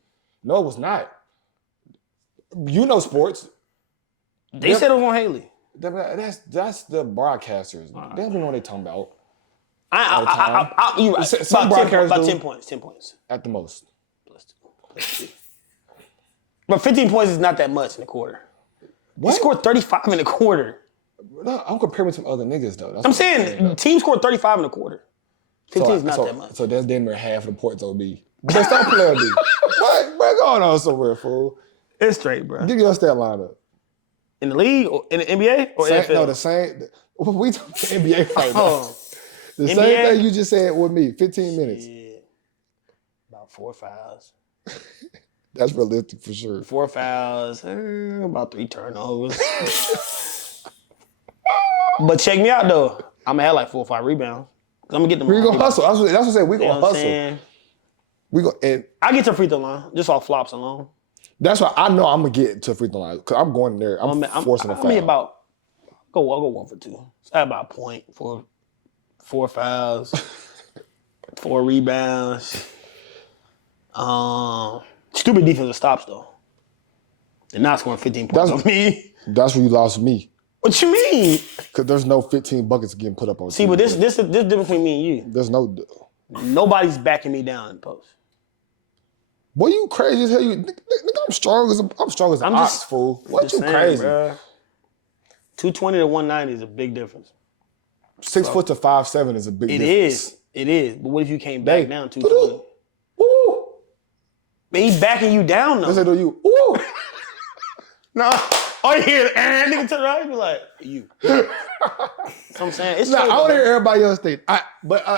No, it was not. You know sports. They said it was on Haley. That's the broadcasters. They don't even know what they talking about. You're right. Some About broadcasters 10 do. points. 10 points. At the most. Plus two. But 15 points is not that much in a quarter. What? He scored 35 in a quarter. No, I'm comparing with some other niggas, though. That's I'm what saying the team scored 35 in a quarter. 15 is not that much. So that's damn near half of the points on me. But stop playing with me. What? We're going on somewhere, fool. It's straight, bro. Give your stat line up. In the league or in the NBA or NFL? No, the same. We talking NBA right now. Oh, The NBA? same thing you just said with me. 15 minutes. yeah. About 4 fouls. That's realistic for sure. 4 fouls. About 3 turnovers. But check me out though. I'm gonna have like 4 or 5 rebounds. I'm gonna get them. We gonna hustle. That's what I said. We You know gonna what I'm hustle. saying? We go. And I get to free throw line just off flops alone. that's why I know I'm gonna get to free throw line because I'm going there. I'm forcing a foul. I mean, I'll go 1 for 2. So about a point for 4 fouls, 4 rebounds. Stupid defensive stops though. They're not scoring 15 points on me. That's where you lost me. What you mean? Because there's no 15 buckets getting put up on. See, but this is different between me and you. There's no. Nobody's backing me down in post. Boy, you crazy as hell. Nigga, I'm strong as an ox, fool. What Just you saying, crazy? Bruh. 220 to 190 is a big difference. 6 foot to 5'7" is a big difference. It is. But what if you came back down 220? Ooh. But he's backing you down though. Listen to you. Ooh. No. All you hear, and nigga turn around and be like, you. So I'm saying, it's Nah, straight, I want to bro. hear everybody else think.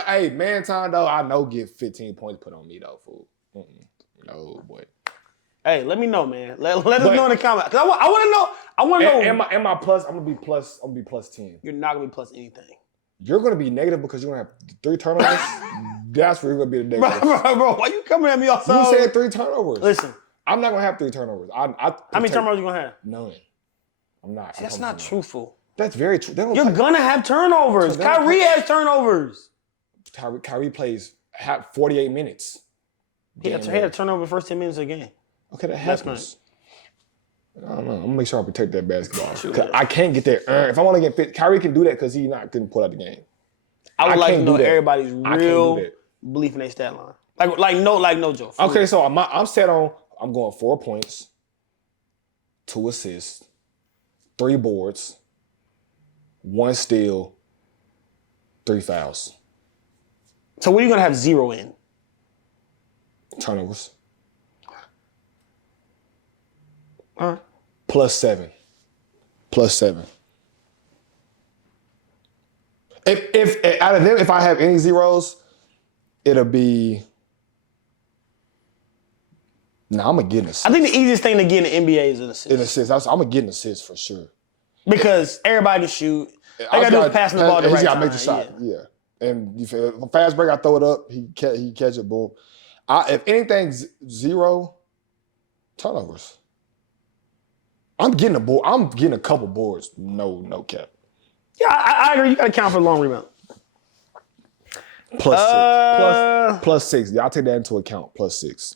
Hey, man, time though, I know get 15 points put on me though, fool. No, boy. Hey, let me know, man. Let us know in the comments. Cause I want to know. I want to know. Am I plus? I'm gonna be plus 10. You're not gonna be plus anything. You're gonna be negative because you're gonna have 3 turnovers. That's where you're gonna be the negative. Bro, why you coming at me all You said 3 turnovers. Listen, I'm not gonna have 3 turnovers. how many turnovers you gonna have? None. I'm not. That's not truthful. That's very true. You're gonna have turnovers. So they don't Kyrie has turnovers. Kyrie plays 48 minutes. He had a turnover the first 10 minutes of the game. Okay, that That's happens. I don't know. I'm gonna make sure I protect that basketball. Sure. 'Cause I can't get there. If I want to get fit, Kyrie can do that because he's not couldn't pull out the game. I would like to can't know do that. everybody's I can't do real that. belief in their stat line. Like no joke. Okay, so I'm set on. I'm going 4 points, 2 assists, 3 boards, 1 steal, 3 fouls, So what are you gonna have 0 in? turnovers, All right. plus 7. If out of them, if I have any zeros, it'll be. Nah, I'm gonna get an assist. I think the easiest thing to get in the NBA is an assist. An assist. I'm gonna get an assist for sure. Because everybody can shoot. All you gotta do is passing the ball at the He's right gotta time. make the shot. Yeah. And if a fast break, I throw it up. He catch it. Boom. If anything's 0 turnovers, I'm getting a board. I'm getting a couple boards. No cap. Yeah, I agree. You gotta count for the long rebound. Plus 6. Plus 6. Y'all take that into account. Plus 6.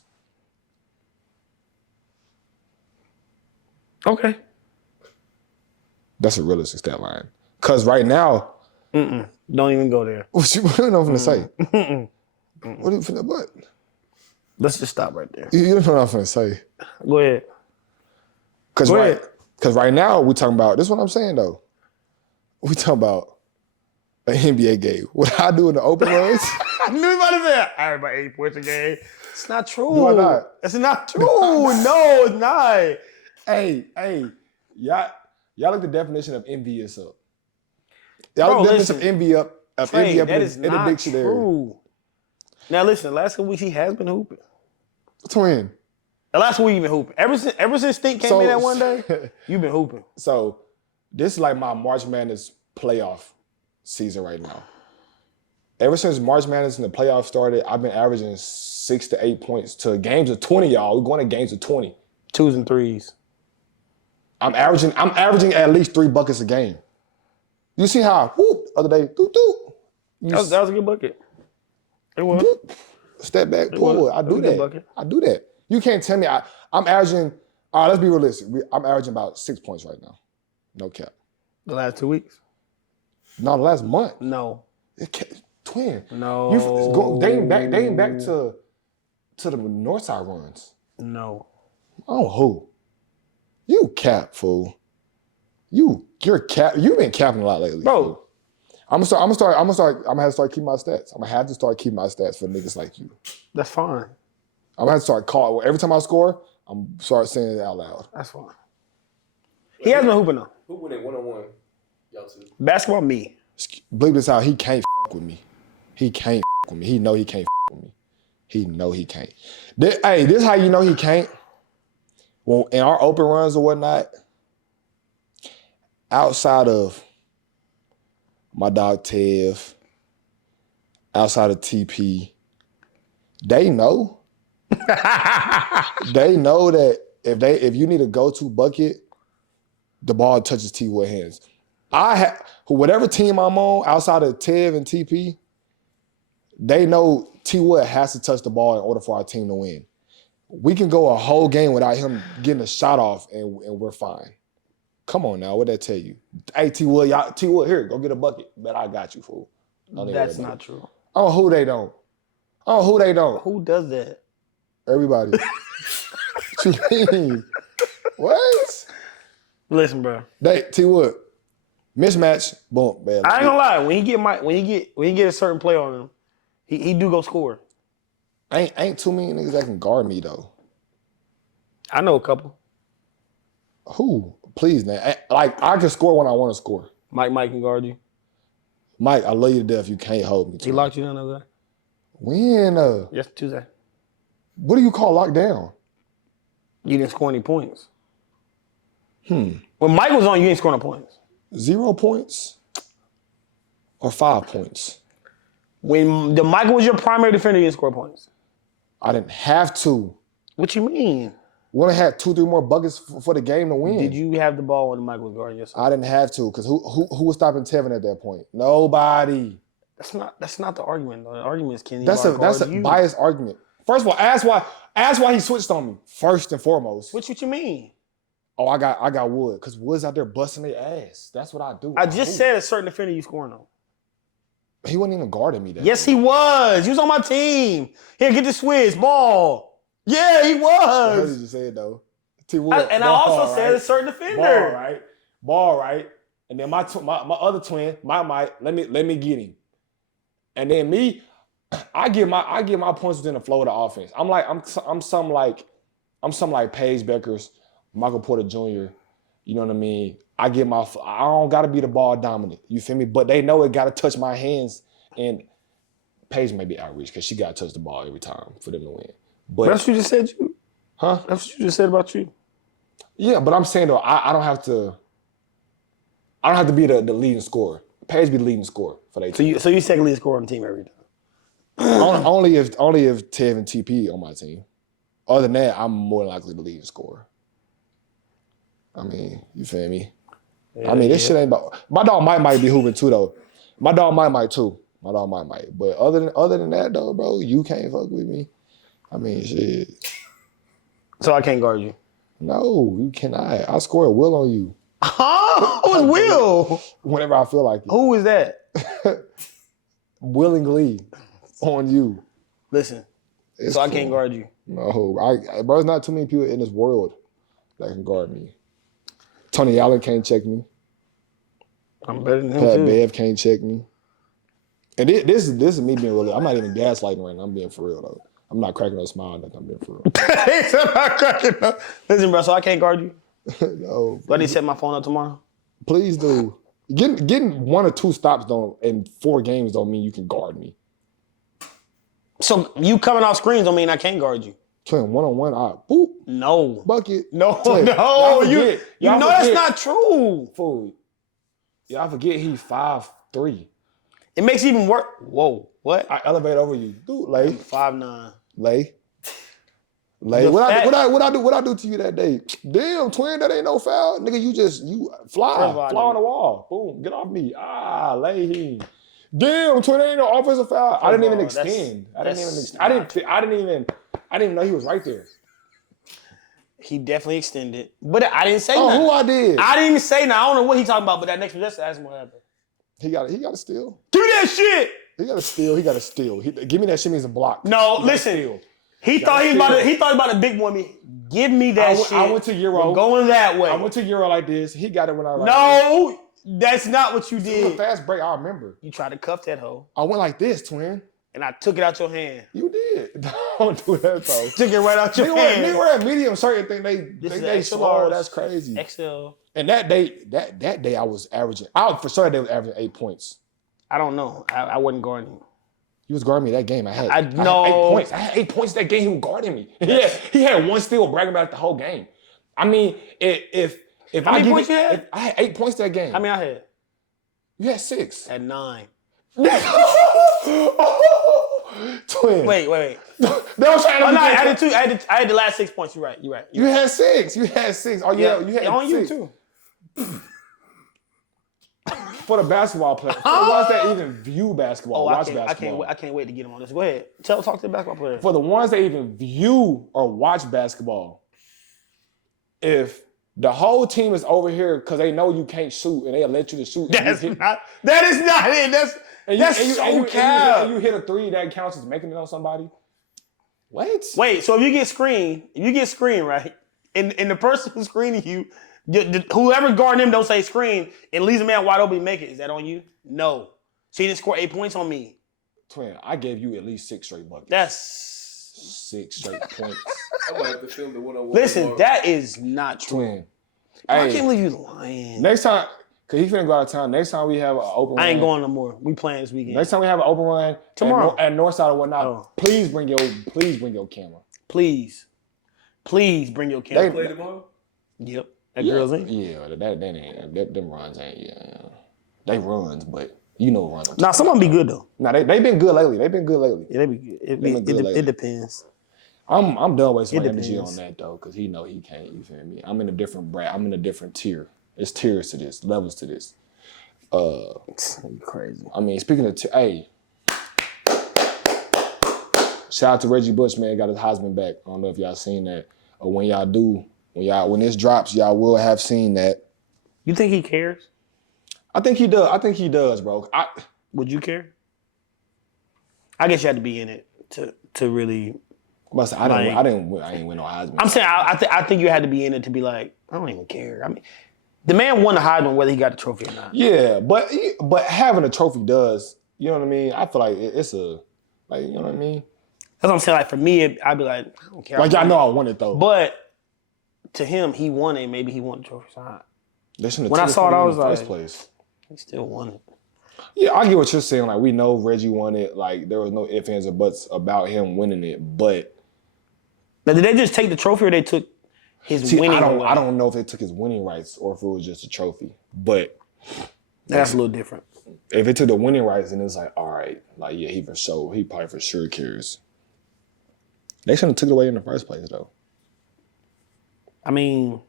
Okay. That's a realistic stat line. Cause right now, Don't even go there. what you know what I'm finna say? What are you finna what? Let's just stop right there. You don't know what I'm finna say. Go ahead. Cause Go right, ahead. cause right now we talking about this. Is what I'm saying though. We talking about an NBA game. What I do in the open runs? I knew you about to say that. I had about 8 points a game. It's not true. Do I not? It's not true. No, it's not. Hey, y'all look the definition of envious up. Bro, Y'all look the definition listen, of envy up. Trey, Envy up that in is the not dictionary. true. Now listen, last couple weeks he has been hooping. Twin. The last week you've been hooping. Ever since Stink came in that one day, you've been hooping. So this is like my March Madness playoff season right now. Ever since March Madness and the playoffs started, I've been averaging 6 to 8 points to games of 20, y'all. We're going to games of 20. 2s and 3s. I'm averaging at least 3 buckets a game. You see how I whoop the other day? Doop, doop. That was a good bucket. It was. Step back, pull. I do that. Bucket. I do that. You can't tell me I'm averaging. All right, let's be realistic. I'm averaging about 6 points right now. No cap. The last 2 weeks? No, the last month. No. Twin. No. Dating back to the Northside runs. No. Oh, who? You cap, fool. You're cap. You've been capping a lot lately, Bro. fool. I'm gonna have to start keeping my stats. I'm gonna have to start keeping my stats for niggas like you. That's fine. I'm gonna have to start calling every time I score. I'm start saying it out loud. That's fine. He has been hooping though. Who win it 1-on-1? Y'all two. Basketball, me. Bleep this out. He can't with me. He can't with me. He know he can't with me. He know he can't. This how you know he can't. Well, in our open runs or whatnot, outside of my dog Tev, outside of TP, they know. They know that if you need a go-to bucket, the ball touches T Wood hands. Whatever team I'm on, outside of Tev and TP, they know T Wood has to touch the ball in order for our team to win. We can go a whole game without him getting a shot off and we're fine. Come on now, what'd that tell you? Hey, T Wood, here, go get a bucket. Bet I got you, fool. That's not true. Oh, who they don't? Who does that? Everybody. What you mean? What? Listen, bro. T Wood. Mismatch, boom, man. I ain't gonna lie. When he get a certain play on him, he do go score. Ain't too many niggas that can guard me though. I know a couple. Who? Please, man. Like I can score when I want to score. Mike can guard you. Mike, I love you to death. You can't hold me. He locked you down the other day? When? Yes, Tuesday. What do you call lockdown? You didn't score any points. When Mike was on, you didn't score no points. 0 points or 5 points? When the Michael was your primary defender, you didn't score points. I didn't have to. What you mean? We only had 2-3 more buckets for the game to win. Did you have the ball when Michael was guarding yourself? I didn't have to because who was stopping Tevin at that point? Nobody. That's not the argument though. The argument is can he That's a biased argument. First of all, ask why he switched on me first and foremost. What you mean? Oh, I got Wood because Wood's out there busting their ass. That's what I do. I just said a certain defender you scoring on. He wasn't even guarding me. Yes, he was. He was on my team. Here, get the switch ball. Yeah, he I heard was. you say it though. T. Wood, I also said a certain defender. Ball right. And then my other twin, Mike, let me get him. And then me, I get my points within the flow of the offense. I'm something like Paige Beckers, Michael Porter Jr. You know what I mean? I don't gotta be the ball dominant. You feel me? But they know it gotta touch my hands. And Paige may be outreach because she gotta touch the ball every time for them to win. But that's what you just said. That's what you just said about you. Yeah, but I'm saying though, I don't have to be the leading scorer. Paige be the leading scorer for that team. So you second leading scorer on the team every time. only if Tev and TP on my team. Other than that, I'm more likely the leading scorer. I mean, you feel me? Yeah, this shit ain't about. My dog might be hooping too though. My dog might too. But other than that though, bro, you can't fuck with me. I mean, shit. So I can't guard you. No, you cannot. I score a will on you. Huh? Who is Will? Whenever I feel like it. Who is that? Willingly on you. Listen, It's so I cool. can't guard you. No, bro, there's not too many people in this world that can guard me. Tony Allen can't check me. I'm better than him Pat too. Bev can't check me. And this is me being real. I'm not even gaslighting right now. I'm being for real though. I'm not cracking no smile. Like I'm being for real. He said I'm not cracking up. Listen, bro, so I can't guard you. No, Do I need to set my phone up tomorrow? please do. Getting 1 or 2 stops in 4 games don't mean you can guard me. So you coming off screens don't mean I can't guard you. Twin, 1-on-1, boop, No. bucket. No, Twin, no. y'all You forget. Y'all know that's forget. not true. Fool. Y'all forget he's 5'3". It makes it even worse. Whoa, what? I elevate over you. Dude, lay. 5'9". Lay. The What fact- I do to you that day? Damn, twin, that ain't no foul. Nigga, you fly. First of all, Fly on the wall. Boom. Get off me. Lay he. Damn, twin, that ain't no offensive foul. I didn't even of all, extend. I didn't that's even know he was right there. He definitely extended. But I didn't say Oh, nothing. who I did? I didn't even say nothing. I don't know what he talking about, but that next possession, ask him what happened. He got to steal. Do that shit! He got to steal. Give me that shit means a block. No, He gotta listen. steal. He thought he was about to big one me. Give me that shit. I went to Euro. We're going that way. I went to Euro like this. He got it when I was No, that's not what you It was a did. fast break. I remember. You tried to cuff that hoe, I went like this, twin. and I took it out your hand. You did. Don't do that though. Took it right out your Nigga hand. wear a medium shirt and think This is they extra slow. large. That's crazy. XL. And that day I was averaging. For sure that day was averaging 8 points. I don't know. I wasn't guarding you. He was guarding me that game. I had 8 no. points. I had 8 points that game. He was guarding me. He had 1 steal, bragging about it the whole game. I mean, if How many points you had? I had 8 points that game. How many I had? You had 6. At 9. Twin. Wait. They was trying to Oh, no, I be- had 2. I had the last 6 points. You're right. You had 6. You had 6. Oh yeah, you had on 6. you too. For the basketball players, for the ones that even view basketball, watch basketball. I can't wait to get him on this. Go ahead. Talk to the basketball player. For the ones that even view or watch basketball, if the whole team is over here because they know you can't shoot and they let you to shoot, That is not it. That's so cap. and you hit a 3 that counts as making it on somebody. What? Wait, so if you get screened, right? And the person who's screening you, whoever guarding them don't say screen and leaves a man wide open to make it. Is that on you? No. So you didn't score 8 points on me. Twin, I gave you at least 6 straight buckets. That's 6 straight points. I might have to film the 1-on-1. listen. tomorrow. That is not true. Twin. I Hey, can't believe you lying. next time, cause he finna go out of town. Next time we have an open run. I ain't going no more. We playing this weekend. Next time we have an open run Tomorrow. at Northside or whatnot, Oh. please bring your camera. Please bring your camera. Play tomorrow? Yep. That girl's in. Yeah, that ain't them runs ain't they runs, but you know runs. Nah, some of them be good though. Nah, they been good lately. They've been good lately. Yeah, they be good. They been good lately. It depends. I'm done wasting my It energy depends. on that though, cause he know he can't. You feel me? I'm in a different I'm in a different tier. There's tiers to this, levels to this. You crazy. I mean, speaking of hey, shout out to Reggie Bush, man, got his Heisman back. I don't know if y'all seen that. Or when y'all do, when this drops, y'all will have seen that. You think he cares? I think he does, bro. Would you care? I guess you had to be in it to really. I ain't win no Heisman. I'm saying I think you had to be in it to be like, I don't even care. I mean, the man won the Heisman whether he got the trophy or not. Yeah, but having a trophy does, you know what I mean? I feel like it's you know what I mean? That's what I'm saying. Like for me, I'd be like, I don't care. Like y'all know I won it though. But to him, he won it. Maybe he won the trophy. So They shouldn't have when I took it saw from it, I him was in the first like- place. he still won it. Yeah, I get what you're saying. Like we know Reggie won it. Like there was no ifs, ands, or buts about him winning it. But Now, did they just take the trophy or they took his winning away? I don't know if they took his winning rights or if it was just a trophy. But That's a little different. if it took the winning rights, then it's like, all right, like yeah, he probably for sure cares. They shouldn't have took it away in the first place though. I mean,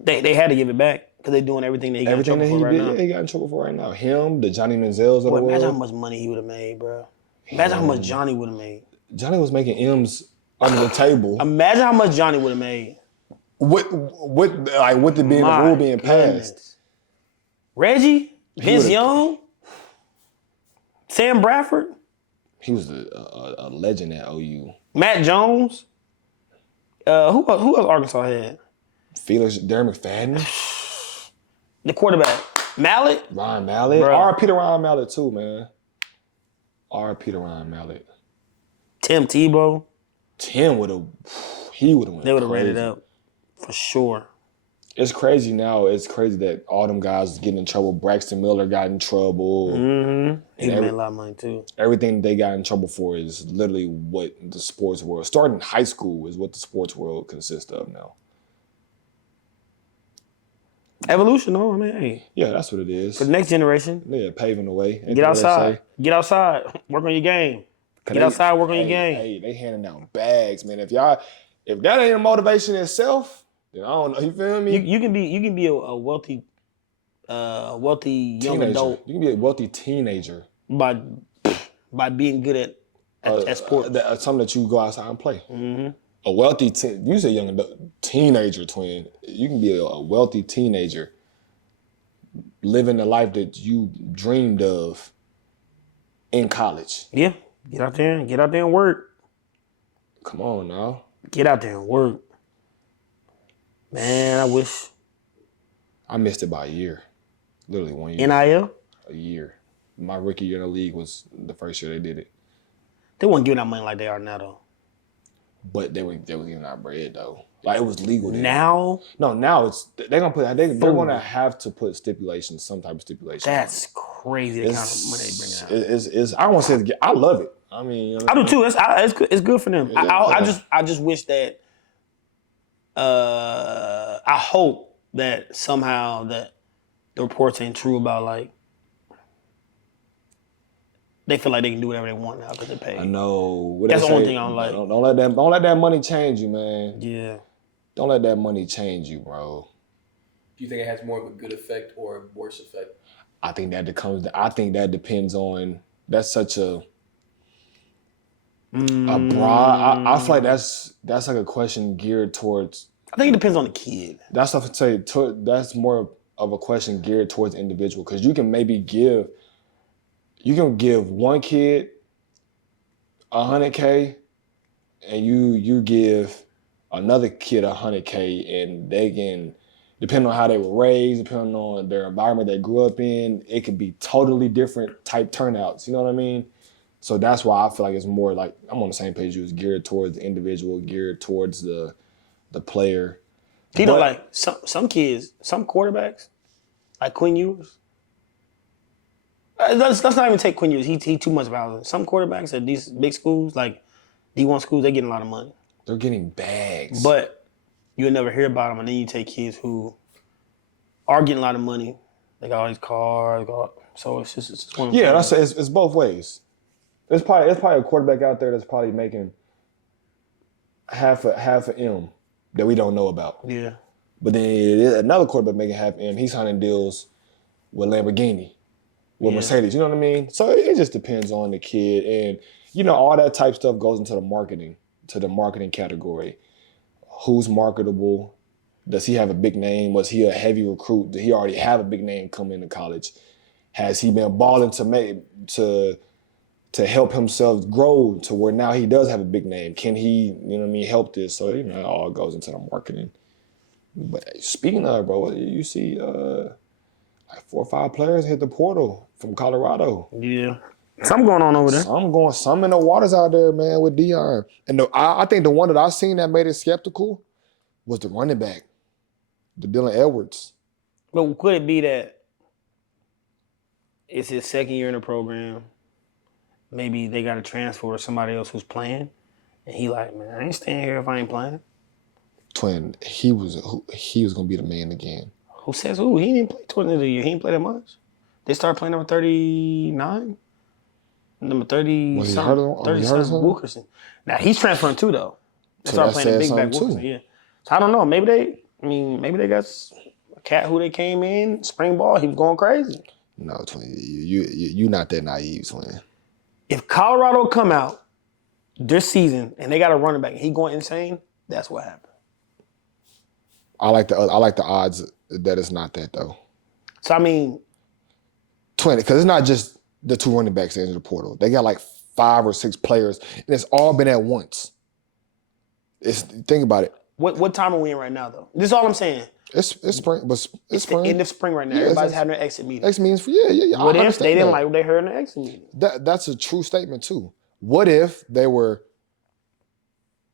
they had to give it back because they're doing everything that he got in trouble for right now. he got in trouble for right now. Him, the Johnny Manziels of the Boy, imagine how world. much money he would have made, bro. Imagine how much Johnny would have made. Johnny was making M's under the table. Imagine how much Johnny would have made. with the being the rule being passed. Reggie, Vince would've- Young, Sam Bradford, He was a legend at OU. Matt Jones. Who else Arkansas had? Felix, Darren McFadden, The quarterback. Mallet. Ryan Mallett. Bruh. R.I.P. to Ryan Mallett too, man. R.I.P. to Ryan Mallett. Tim Tebow. Tim would have. He would have went. They would have ran crazy. it up. For sure. It's crazy now. It's crazy that all them guys getting in trouble. Braxton Miller got in trouble. Mm-hmm. He And made a lot of money too. Everything they got in trouble for is literally what the sports world, starting in high school, is what the sports world consists of now. Evolution, though. I mean, hey, Yeah, that's what it is. for the next generation, Yeah, paving the way. Ain't get that what they outside. say? Get outside. Work on your game. 'Cause Get outside, work on your game. Hey, they handing out bags, man. If that ain't a motivation itself, then I don't know. You feel me? You can be a wealthy young Teenager. adult You can be a wealthy teenager. by being good at sports. Something that you go outside and play. Mm-hmm. A wealthy you say young adult, teenager twin. You can be a wealthy teenager living the life that you dreamed of in college. Yeah, get out there and work. Come on now. Get out there and work. Man, I wish I missed it by a year. Literally 1 year. NIL. A year. My rookie year in the league was the first year they did it. They weren't giving out money like they are now, though. But they were giving out bread though. Like it was legal then. Now, No, now they're gonna have to put stipulations, some type of stipulation. that's crazy. The kind of money they bring out. It's I don't want to say I love it. I mean, I do too. It's good for them. I just wish that. I hope that somehow that the reports ain't true about like they feel like they can do whatever they want now because they pay. I know. What That's they the only say, thing I don't like. Don't let that money change you, man. Yeah. Don't let that money change you, bro. Do you think it has more of a good effect or a worse effect? I think that depends on. That's such a broad. I feel like that's like a question geared towards. I think it depends on the kid. That's what I say. That's more of a question geared towards the individual because you can maybe give one kid $100K, and you give another kid $100K, and they can, depending on how they were raised, depending on their environment they grew up in, it could be totally different type turnouts. You know what I mean? So that's why I feel like it's more like I'm on the same page. You was geared towards the individual, geared towards the player. You know, like some kids, some quarterbacks, like Quinn Ewers. Let's not even take Quinn Ewers. He too much value. Some quarterbacks at these big schools, like D1 schools, they getting a lot of money. They're getting bags. But you'll never hear about them. And then you take kids who are getting a lot of money. They got all these cars. So it's just one of them things. It's both ways. There's probably a quarterback out there that's probably making half a M that we don't know about. Yeah. But then another quarterback making half M. He's signing deals with Lamborghini, with Mercedes. You know what I mean? So it just depends on the kid, and all that type stuff goes into the marketing category. Who's marketable? Does he have a big name? Was he a heavy recruit? Did he already have a big name coming into college? Has he been balling to help himself grow to where now he does have a big name? Can he, help this? So, it all goes into the marketing. But speaking of, bro, you see like 4 or 5 players hit the portal from Colorado. Yeah. Something going on over there. Some in the waters out there, man, with Deion. And I think the one that I seen that made it skeptical was the running back, the Dylan Edwards. But could it be that it's his second year in the program? Maybe they got to transfer to somebody else who's playing. And he like, man, I ain't staying here if I ain't playing. Twin, he was going to be the man again. Who says who? He didn't play towards the end of the year. He didn't play that much. They started playing number 39. Number 30 Was he something. hurt on- 30 he hurt or something. something? Wilkerson. Now he's transferring too though. They So started that playing the says big back something, Wilkerson, too. yeah. So I don't know. Maybe they got a cat who they came in, spring ball, he was going crazy. No, Twin, you not that naive, Twin. If Colorado come out this season and they got a running back and he going insane, that's what happened. I like the odds that it's not that though. So I mean, 20, because it's not just the 2 running backs that enter the portal. They got like 5 or 6 players, and it's all been at once. Think about it. what time are we in right now though? This is all I'm saying. It's spring, but it's spring. The end of spring right now. Yeah, Everybody's having their exit meeting. Exit meetings yeah. What I if they didn't that. like what they heard in the exit meeting? That's a true statement too. What if they were?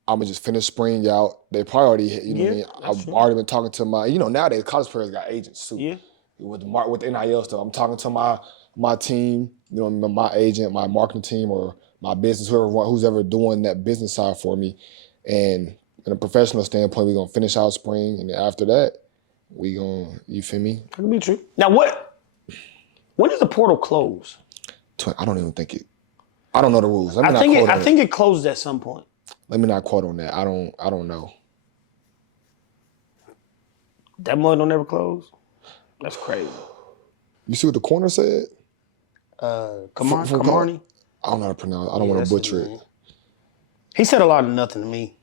I'm gonna just finish spring out. They probably already, what I mean. I've already been talking to my, nowadays college players got agents too. Yeah. With NIL stuff, I'm talking to my team, my agent, my marketing team, or my business, who's ever doing that business side for me. And in a professional standpoint, we're gonna finish out spring, and after that, we gonna, you feel me? That could be true. Now when does the portal close? I don't even think it. I don't know the rules. I think it closes at some point. Let me not quote on that. I don't know. That mud don't ever close? That's crazy. You see what the corner said? Kamarni? I don't know how to pronounce it. I don't want to butcher it. He said a lot of nothing to me.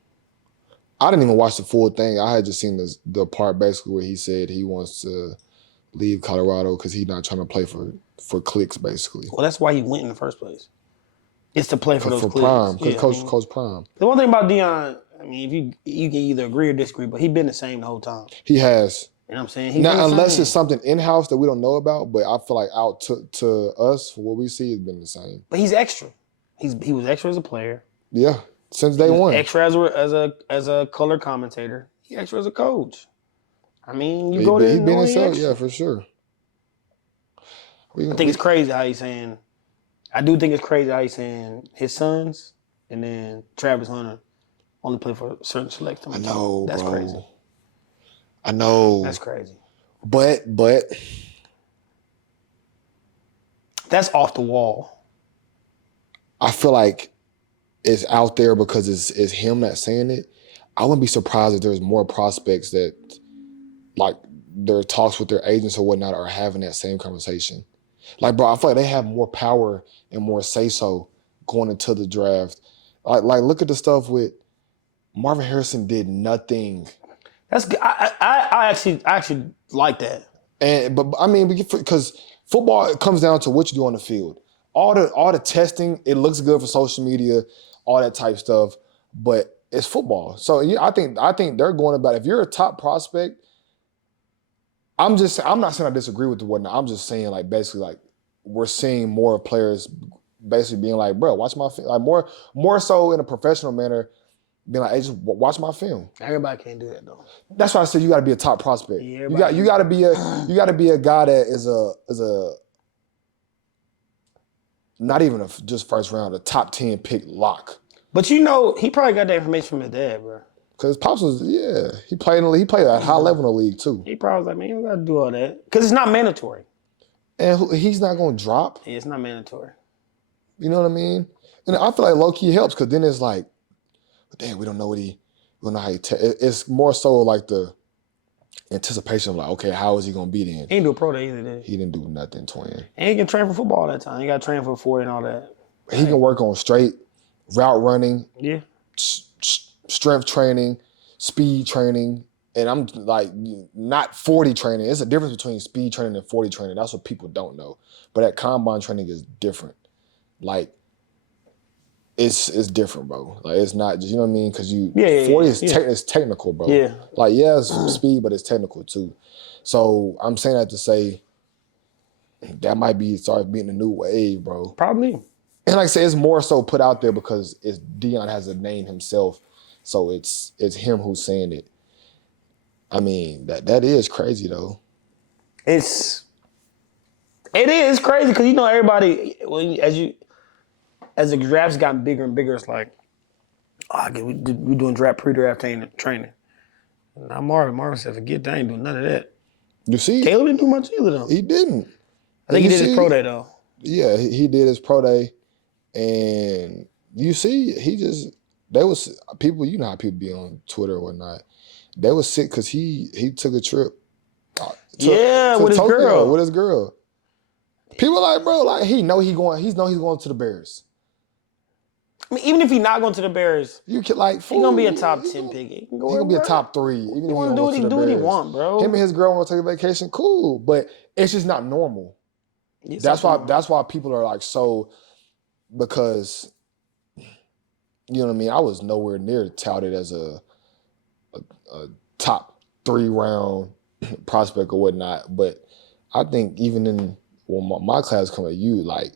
I didn't even watch the full thing. I had just seen the part basically where he said he wants to leave Colorado because he's not trying to play for clicks, basically. Well, that's why he went in the first place. It's to play for those clicks. Prime, because Coach Prime. The one thing about Deion, I mean, if you can either agree or disagree, but he's been the same the whole time. He has. You know what I'm saying? Now, unless it's something in-house that we don't know about, but I feel like out to us, for what we see, it's been the same. But he's extra. He was extra as a player. Yeah, since day one. Extra as a color commentator. He extra as a coach. I mean, you go there He's and been know himself, yeah, for sure. I think it's crazy how he's saying. I do think it's crazy how he's saying his sons and then Travis Hunter only play for certain select teams. I know, That's bro. crazy. I know. That's crazy. But that's off the wall. I feel like it's out there because it's him that's saying it. I wouldn't be surprised if there's more prospects that, like, their talks with their agents or whatnot are having that same conversation. Like, bro, I feel like they have more power and more say-so going into the draft. Like look at the stuff with Marvin Harrison did nothing. That's good. I actually like that. But I mean, because football, it comes down to what you do on the field. All the testing, it looks good for social media, all that type stuff, but it's football. So yeah, I think they're going about it. If you're a top prospect, I'm not saying I disagree with the whatnot. I'm just saying, like, basically, like, we're seeing more players basically being like, bro, watch my film. Like, more so in a professional manner, being like, hey, just watch my film. Everybody can't do that though. That's why I said you got to be a top prospect. Yeah, you got to be a guy that is a not even just first round, a top 10 pick lock. But he probably got that information from his dad, bro. Because Pops was, he played at a high level in the league too. He probably was like, man, you don't got to do all that. Because it's not mandatory. And he's not going to drop. Yeah, it's not mandatory. You know what I mean? And I feel like low-key helps because then it's like, damn, we don't know how he it's more so like the anticipation of like, okay, how is he going to be then? He didn't do a pro day either, did he? He didn't do nothing, twin. And he can train for football all that time. He got to train for 40 and all that. He can work on straight route running. Yeah. Strength training, speed training, and I'm like not 40 training. There's a difference between speed training and 40 training. That's what people don't know. But that combine training is different. Like it's different, bro. Like it's not just, you know what I mean? Because 40 is technical, bro. Yeah. Like it's speed, but it's technical too. So I'm saying that to say that might be start being a new wave, bro. Probably. And like I said, it's more so put out there because Deion has a name himself. So it's him who's saying it. I mean, that is crazy though. It is crazy because everybody as the draft's gotten bigger and bigger, it's like, we're doing pre-draft training. Now Marvin said, forget that, I ain't doing none of that. You see, Caleb didn't do much either though. He didn't. I think he did his pro day though. Yeah, he did his pro day, and you see, there was people, you know how people be on Twitter or whatnot. They was sick because he took a trip. To with his Tokyo, girl. With his girl. People like, bro, like he's going to the Bears. I mean, even if he's not going to the Bears, You can like he's gonna be a top 10 pick. He can go He gonna be a top 10 pick. He can be a top 3. Even if he don't go to the do what he Bears. want, bro. Him and his girl want to take a vacation, cool, but it's just not normal. That's why people are like so, because you know what I mean. I was nowhere near touted as a top 3 round prospect or whatnot, but I think even in my class coming at you, like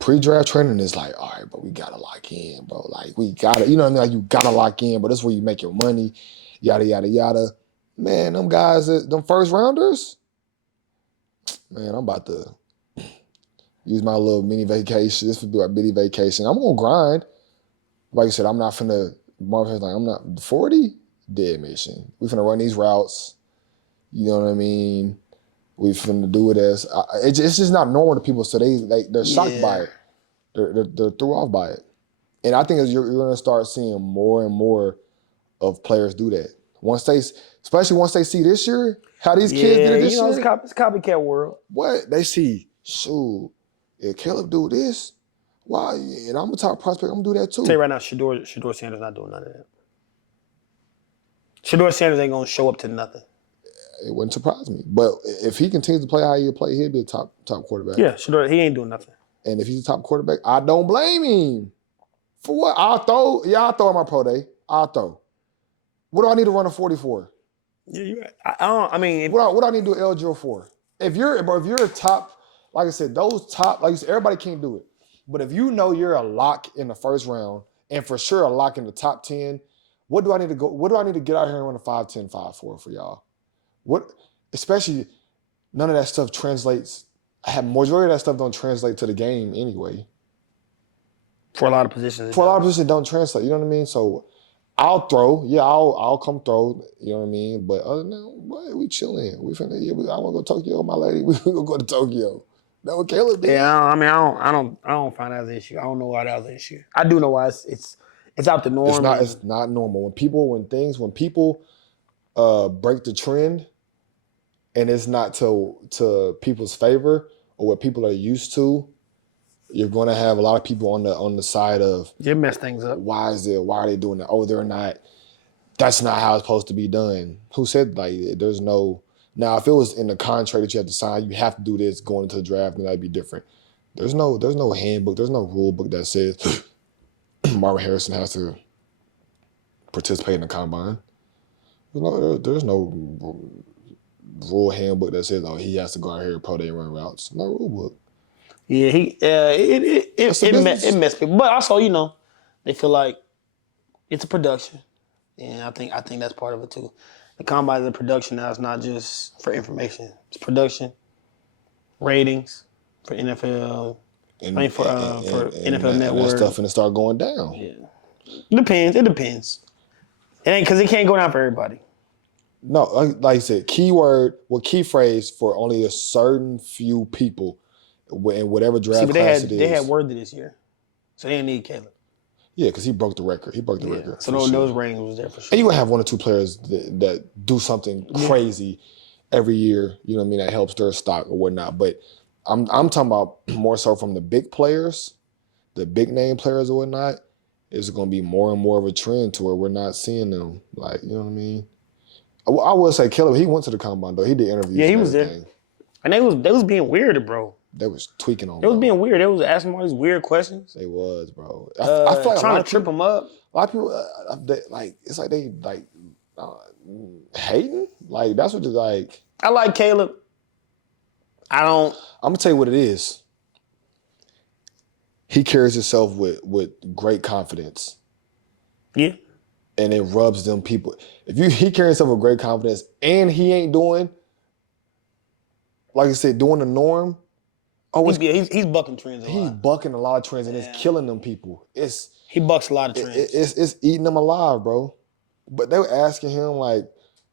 pre-draft training is like, all right, but we gotta lock in, bro. Like we gotta, you know what I mean? Like you gotta lock in, but this is where you make your money, yada yada yada. Man, them guys, them first rounders, man, I'm about to use my little mini vacation. This would be a mini vacation. I'm gonna grind. Like I said, I'm not finna. Marvin's like, I'm not 40. Dead mission. We finna run these routes. You know what I mean? We finna do it as. It's just not normal to people, so they're shocked by it. They're threw off by it, and I think you're gonna start seeing more and more of players do that. Especially once they see this year how these kids did it this year. It's copycat world. What they see, shoot, if Caleb do this, why? And I'm a top prospect. I'm gonna do that too. I'll tell you right now, Shador Sanders not doing none of that. Shador Sanders ain't gonna show up to nothing. It wouldn't surprise me. But if he continues to play how he play, he'll be a top quarterback. Yeah, Shador, he ain't doing nothing. And if he's a top quarterback, I don't blame him. For what? I'll throw on my pro day. I'll throw. What do I need to run a 40 for? Yeah, you're right. I mean, what do I need to do an eligible for? If you're a top, like I said, those top, like you said, everybody can't do it. But if you know you're a lock in the first round and for sure a lock in the top 10, what do I need to get out here and run a 5-10, 5-4 for y'all? What, especially none of that stuff translates. Majority of that stuff don't translate to the game anyway. For a lot of positions. For a lot of positions, it don't translate. You know what I mean? So I'll throw. Yeah, I'll come throw. You know what I mean? But other than that, boy, we chilling. I want to go to Tokyo, my lady. We gonna go to Tokyo. That what Caleb did. Yeah, I don't find that as an issue. I don't know why that was an issue. I do know why it's out the norm. It's not normal. When people break the trend and it's not to people's favor or what people are used to, you're going to have a lot of people on the side of you mess things up. Why are they doing that? Oh, they're not. That's not how it's supposed to be done. Who said like there's no? Now, if it was in the contract that you have to sign, you have to do this going into the draft, then that'd be different. There's no handbook. There's no rule book that says Marvin Harrison has to participate in the combine. There's no rule handbook that says, oh, he has to go out here pro day and run routes. No rule book. Yeah, it messed people. But also, they feel like it's a production. And I think that's part of it too. The combine is a production now. It's not just for information. It's production, ratings for NFL, for NFL Network. That stuff finna start going down. Yeah, it depends. It ain't because it can't go down for everybody. No, like I said, key phrase for only a certain few people in whatever draft class it is. They had Worthy this year, so they didn't need Caleb. Yeah, because he broke the record. Record. So those ratings was there for sure. And you gonna have one or two players that do something crazy every year. You know what I mean? That helps their stock or whatnot. But I'm talking about more so from the big players, the big name players or whatnot. It's gonna be more and more of a trend to where we're not seeing them. Like, you know what I mean? I will say Caleb, he went to the combine though. He did interviews. Yeah, he was there. And they was being weird, bro. They was tweaking on him. They was being weird. They was asking all these weird questions. They was, bro. I feel like trying to trip him up. A lot of people, it's like they hating. Like that's what they're like. I like Caleb. I'm gonna tell you what it is. He carries himself with great confidence. Yeah. And it rubs them people. He carries himself with great confidence and he ain't doing, like I said, doing the norm. Oh, he's bucking trends a lot. He's bucking a lot of trends and it's killing them people. He bucks a lot of trends. It's eating them alive, bro. But they were asking him like,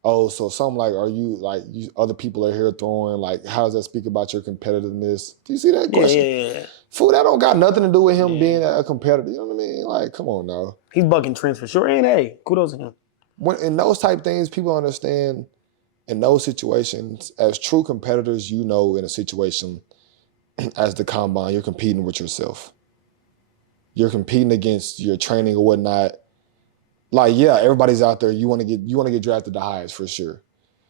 oh, so something like, are you like other people are here throwing, like, how does that speak about your competitiveness? Do you see that question? Yeah. Fool, that don't got nothing to do with him being a competitor. You know what I mean? Like, come on now. He's bucking trends for sure. And hey, kudos to him. In those type things, people understand in those situations, as true competitors, in a situation as the combine, you're competing with yourself. you're competing against your training or whatnot. Like, yeah, everybody's out there. You want to get drafted the highest for sure.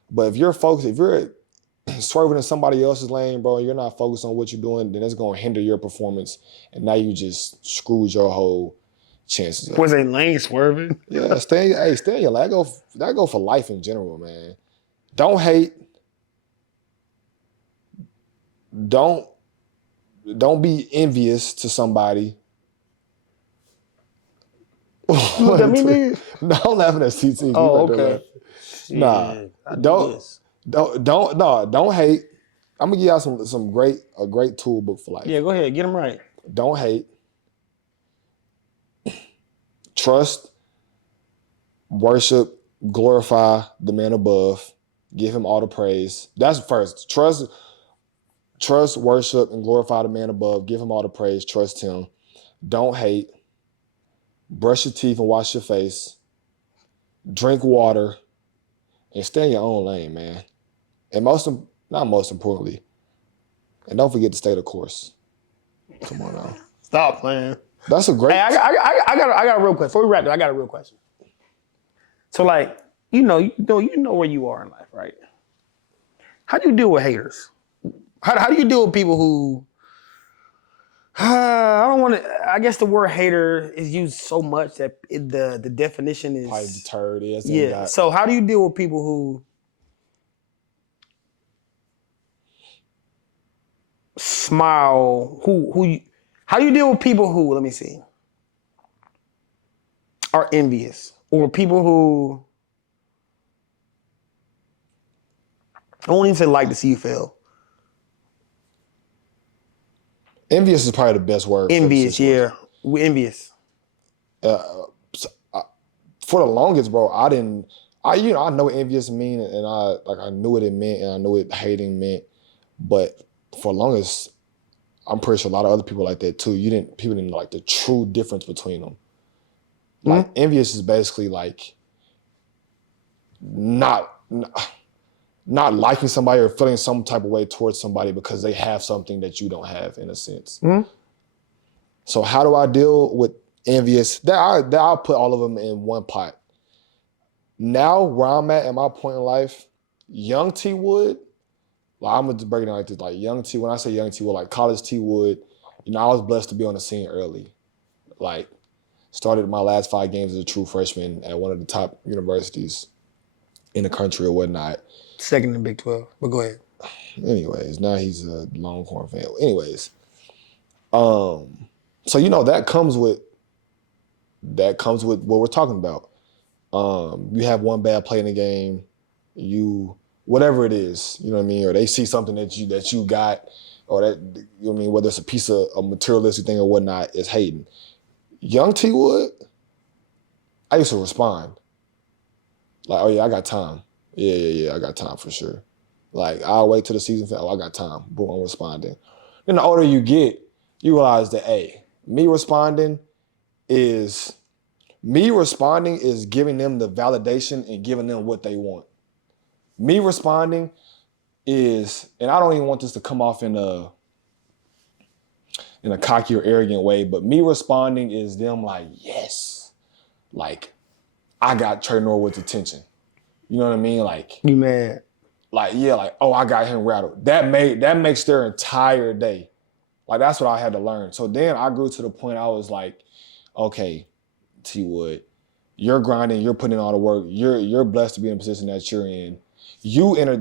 But if you're swerving in somebody else's lane, bro, you're not focused on what you're doing, then it's gonna hinder your performance. And now you just screwed your whole chances up. Was a lane swerving? Yeah, stay in your lane. That go for life in general, man. Don't hate. Don't be envious to somebody. Look at me, nigga. No, I'm laughing at CT. Oh, okay. Nah, don't hate. I'm gonna give y'all a great tool book for life. Yeah, go ahead, get them right. Don't hate. Trust, worship, glorify the man above. Give him all the praise. That's first. Trust, worship, and glorify the man above. Give him all the praise. Trust him. Don't hate. Brush your teeth and wash your face. Drink water. And stay in your own lane, man. And not most importantly, and don't forget to stay the course. Come on now. Stop playing. That's a great. Hey, I got a real question. Before we wrap up, I got a real question. So, like, you know where you are in life, right? How do you deal with haters? How do you deal with people who? I don't want to. I guess the word hater is used so much that the definition is Probably deterred. Yeah. So how do you deal with people who smile? How do you deal with people who? Let me see. Are envious, or people who I won't even say like to see you fail. Envious is probably the best word. Envious, yeah. We're envious. For the longest, bro, I know what envious mean, and I knew what it meant, and I knew what hating meant. But for the longest, I'm pretty sure a lot of other people like that too. People didn't know, like, the true difference between them. Like, envious is basically like not liking somebody or feeling some type of way towards somebody because they have something that you don't have, in a sense. Mm-hmm. So how do I deal with envious? I'll put all of them in one pot. Now, where I'm at in my point in life, young T Wood, like, I'm gonna just break it down like this. Like, young T, when I say young T Wood, like college T Wood, I was blessed to be on the scene early. Like, started my last 5 games as a true freshman at one of the top universities in the country or whatnot. Second in the Big 12, but go ahead. Anyways, now he's a Longhorn fan. Anyways, so that comes with what we're talking about. You have one bad play in the game, whatever it is, you know what I mean, or they see something that you got, or that, you know what I mean, whether it's a piece of a materialistic thing or whatnot, it's hating. Young T Wood, I used to respond. Like, oh yeah, I got time. Yeah, I got time for sure. Like, I'll wait till the season finishes. Oh, I got time. Boom, I'm responding. Then the older you get, you realize that, hey, me responding is giving them the validation and giving them what they want. Me responding is, and I don't even want this to come off in a cocky or arrogant way, but me responding is them like, yes, like, I got Trey Norwood's attention. You know what I mean? Like, you mad? Like, yeah, like, oh, I got him rattled. That makes their entire day. Like, that's what I had to learn. So then I grew to the point I was like, okay, T Wood, you're grinding, you're putting in all the work, you're blessed to be in the position that you're in.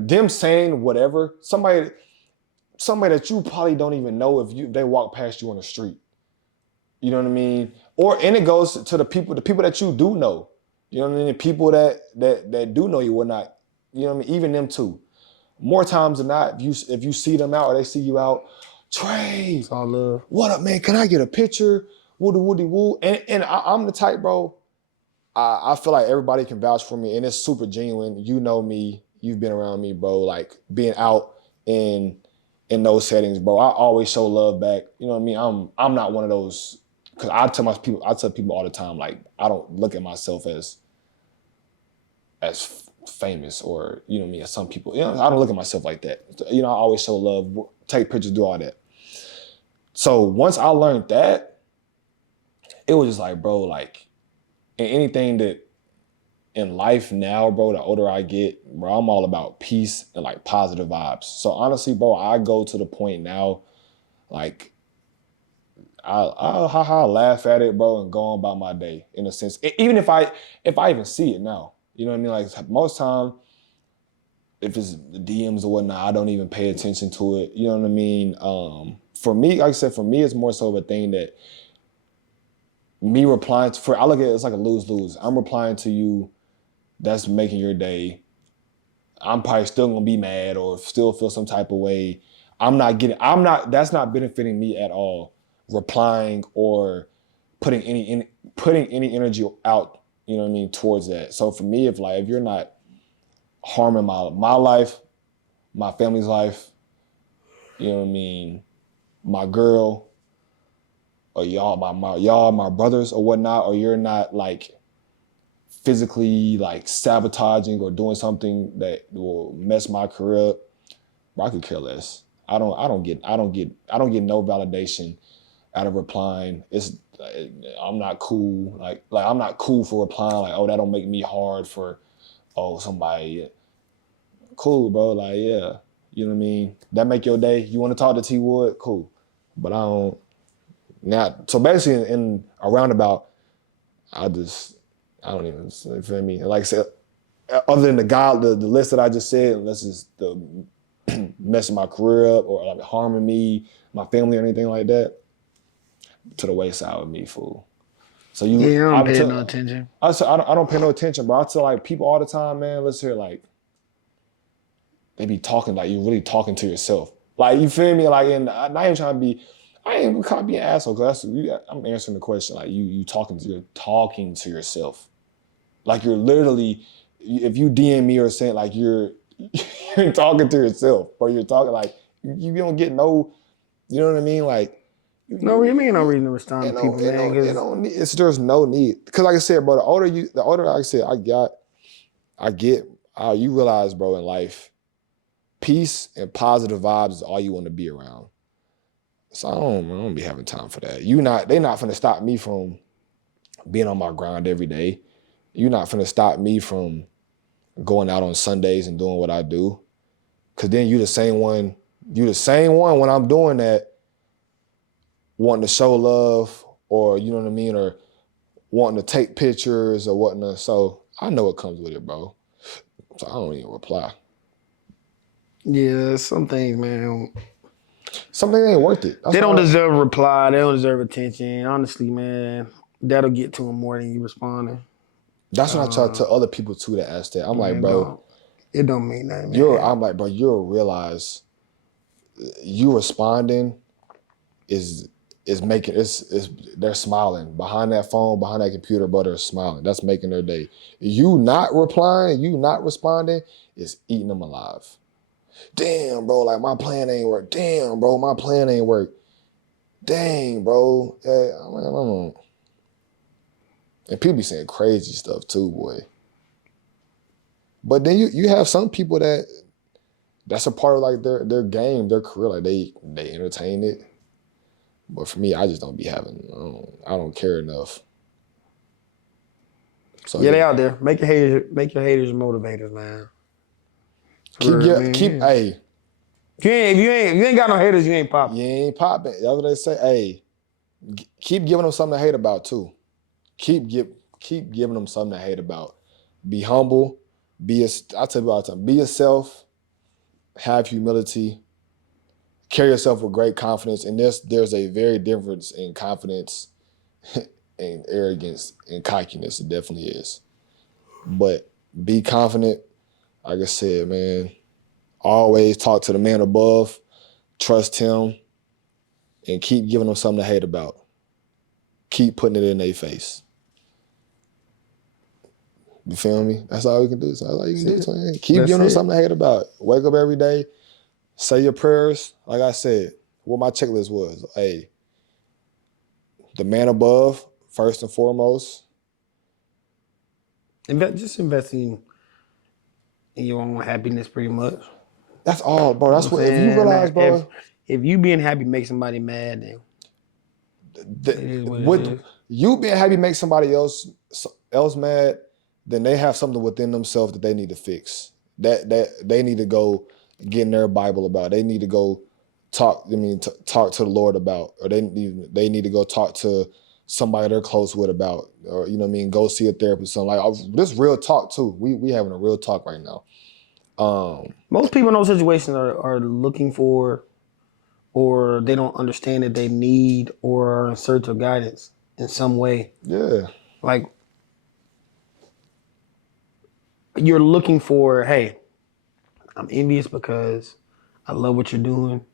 Them saying whatever, somebody that you probably don't even know if they walk past you on the street. You know what I mean? And it goes to the people that you do know. You know what I mean? The people that do know you or not, you know what I mean? Even them too. More times than not, if you see them out or they see you out, Trey, it's all love. What up, man? Can I get a picture? Woody woo. And I'm the type, bro. I feel like everybody can vouch for me, and it's super genuine. You know me. You've been around me, bro. Like, being out in those settings, bro. I always show love back. You know what I mean? I'm not one of those, because I tell people all the time, like, I don't look at myself as famous, or, you know what I mean, as some people. I don't look at myself like that. I always show love, take pictures, do all that. So once I learned that, it was just like, bro, like, in anything that in life now, bro, the older I get, bro, I'm all about peace and like positive vibes. So honestly, bro, I go to the point now, like, I'll laugh at it, bro, and go on about my day in a sense. Even if I even see it now, you know what I mean? Like most time, if it's the DMs or whatnot, I don't even pay attention to it. You know what I mean? For me, like I said, for me, it's more so of a thing that me replying to, I look at it as like a lose-lose. I'm replying to you, that's making your day. I'm probably still gonna be mad or still feel some type of way. That's not benefiting me at all, replying or putting any energy out, you know what I mean, towards that. So for me, if you're not harming my life, my family's life, you know what I mean, my girl, or my brothers or whatnot, or you're not like physically like sabotaging or doing something that will mess my career up, bro, I could care less. I don't get no validation out of replying. I'm not cool. Like I'm not cool for replying. Like, oh, that don't make me hard for somebody. Cool, bro. Like, yeah, you know what I mean. That make your day. You want to talk to T Wood? Cool, but I don't. Now, so basically, in a roundabout, I don't even, you feel me? Like I said, other than the list that I just said, unless it's messing my career up or like harming me, my family, or anything like that, to the wayside with me, fool. So I don't pay no attention. I don't pay no attention, bro. I tell like people all the time, man, let's hear like, they be talking like you're really talking to yourself. Like, you feel me? Like, and I'm not even trying to be, I ain't gonna be an asshole, because I'm answering the question. Like, you're talking to yourself. Like, you're literally, if you DM me or saying like you're talking to yourself, or you're talking like, you don't get no, you know what I mean? Like, No, you ain't no reason to respond to people, man. There's no need. Because like I said, bro, the older like I said, you realize, bro, in life, peace and positive vibes is all you want to be around. So I don't be having time for that. They not finna stop me from being on my grind every day. You're not finna stop me from going out on Sundays and doing what I do. Cause then you the same one when I'm doing that, wanting to show love, or you know what I mean, or wanting to take pictures or whatnot. So I know what comes with it, bro. So I don't even reply. Yeah, some things, man. Something ain't worth it. They don't deserve a reply. They don't deserve attention. Honestly, man, that'll get to them more than you responding. That's what I try to tell other people too that ask that. I'm like, bro, it don't mean nothing. Man. I'm like, bro, you'll realize you responding is making they're smiling behind that phone, behind that computer, bro. They're smiling. That's making their day. You not replying, you not responding is eating them alive. Damn, bro, like my plan ain't work. Damn, bro, my plan ain't work. Dang, bro. Hey, I don't know. And people be saying crazy stuff too, boy. But then you have some people that's a part of like their game, their career. Like they entertain it. But for me, I just don't be having. I don't care enough. So yeah, they out there. Make your haters motivators, man. Hey. If you ain't got no haters, you ain't popping. You ain't popping. That's what they say. Hey, keep giving them something to hate about too. Keep giving them something to hate about. Be humble. I tell you all the time. Be yourself. Have humility. Carry yourself with great confidence. And there's a very difference in confidence and arrogance and cockiness. It definitely is. But be confident. Like I said, man, always talk to the man above, trust him, and keep giving them something to hate about. Keep putting it in their face. You feel me? That's all we can do. That's all you can do. Keep giving them something to hate about. Wake up every day, say your prayers. Like I said, what my checklist was. Hey, the man above, first and foremost. Just investing in your own happiness, pretty much. That's all, bro. That's what, if you realize, bro. If you being happy makes somebody mad, then is what it with is. you being happy make somebody else mad, then they have something within themselves that they need to fix. That they need to go get in their Bible about. They need to go talk. Talk to the Lord about, or they need to go talk to somebody they're close with about, or go see a therapist. Something like this. Real talk too. We having a real talk right now. Most people in those situations are looking for, or they don't understand that they need or are in search of guidance in some way. Yeah. Like, you're looking for, hey, I'm envious because I love what you're doing.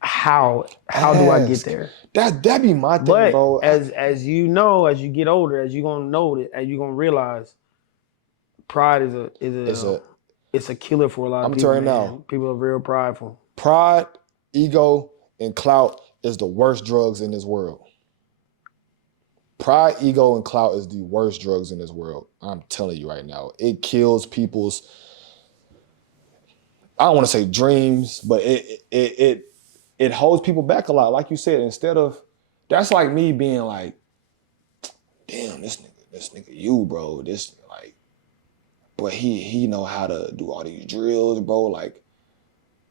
How do I get there? That be my thing, But bro. as you know, as you get older, as you're gonna know that, as you're gonna realize, pride it's a killer for a lot of people. telling you Man. now. People are real prideful. Pride, ego, and clout is the worst drugs in this world. Pride, ego, and clout is the worst drugs in this world. I'm telling you right now. It kills people's, I don't want to say dreams, but it holds people back a lot. Like you said, that's like me being like, damn, this nigga you, bro. This like, but he know how to do all these drills, bro. Like,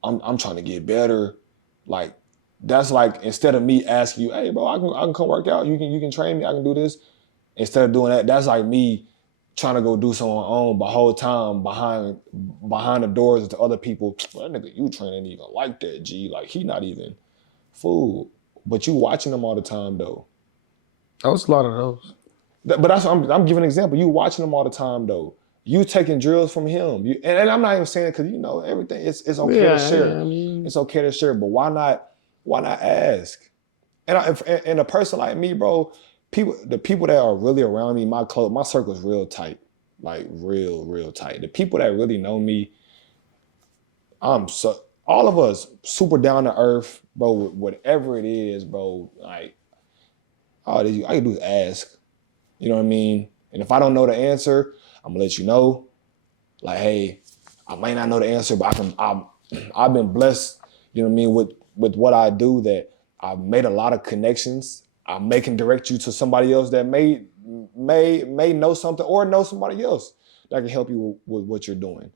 I'm trying to get better. Like, that's like, instead of me asking you, hey, bro, I can come work out. You can train me. I can do this. Instead of doing that, that's like me trying to go do something on my own, but whole time behind the doors to other people. Well, that nigga you training even like that, G. Like, he not even fool. But you watching them all the time though. That was a lot of those. But that's I'm giving an example. You watching them all the time though. You taking drills from him. And I'm not even saying it because everything. It's okay to share. Yeah, I mean, it's okay to share. But why not ask? And a person like me, bro, the people that are really around me, my circle is real tight, like real tight. The people that really know me, all of us super down to earth, bro. Whatever it is, bro. Like, all I can do is ask. You know what I mean? And if I don't know the answer, I'm gonna let you know. Like, hey, I might not know the answer, but I've been blessed. You know what I mean? With what I do, that I've made a lot of connections. I may can direct you to somebody else that may know something, or know somebody else that can help you with what you're doing.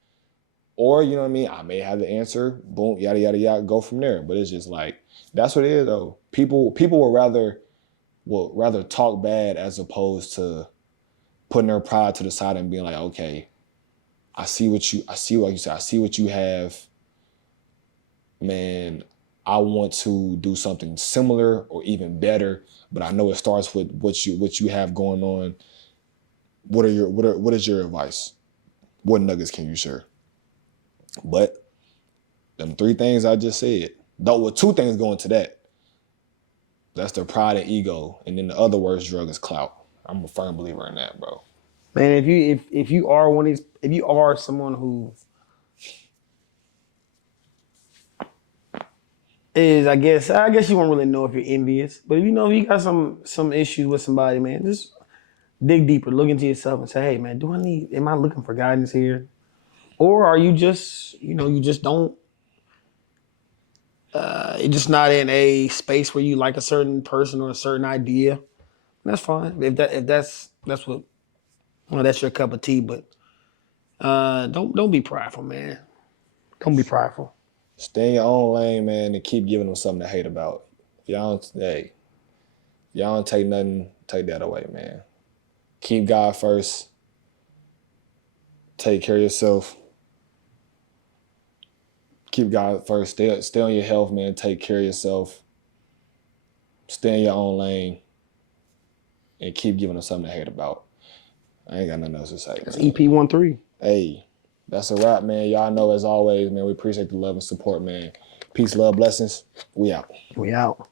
Or, you know what I mean? I may have the answer. Boom, yada yada yada. Go from there. But it's just like, that's what it is though. People will rather talk bad as opposed to putting their pride to the side and being like, okay, I see what you have. Man, I want to do something similar or even better, but I know it starts with what you have going on. What is your advice? What nuggets can you share? But them 3 things I just said, though, with 2 things going to that. That's their pride and ego, and then the other worst drug is clout. I'm a firm believer in that, bro. man, if you are one of these, if you are someone who is, I guess you won't really know if you're envious, but if you got some issues with somebody, man, just dig deeper, look into yourself and say, hey, man, am I looking for guidance here? Or are you just, you just don't, you're just not in a space where you like a certain person or a certain idea? That's fine. If that's what, well, that's your cup of tea, but don't be prideful, man. Don't be prideful. Stay in your own lane, man, and keep giving them something to hate about. If y'all don't take nothing, take that away, man. Keep God first. Take care of yourself. Keep God first. Stay on your health, man. Take care of yourself. Stay in your own lane. And keep giving them something to hate about. I ain't got nothing else to say. That's EP 13. Hey, that's a wrap, man. Y'all know, as always, man, we appreciate the love and support, man. Peace, love, blessings. We out. We out.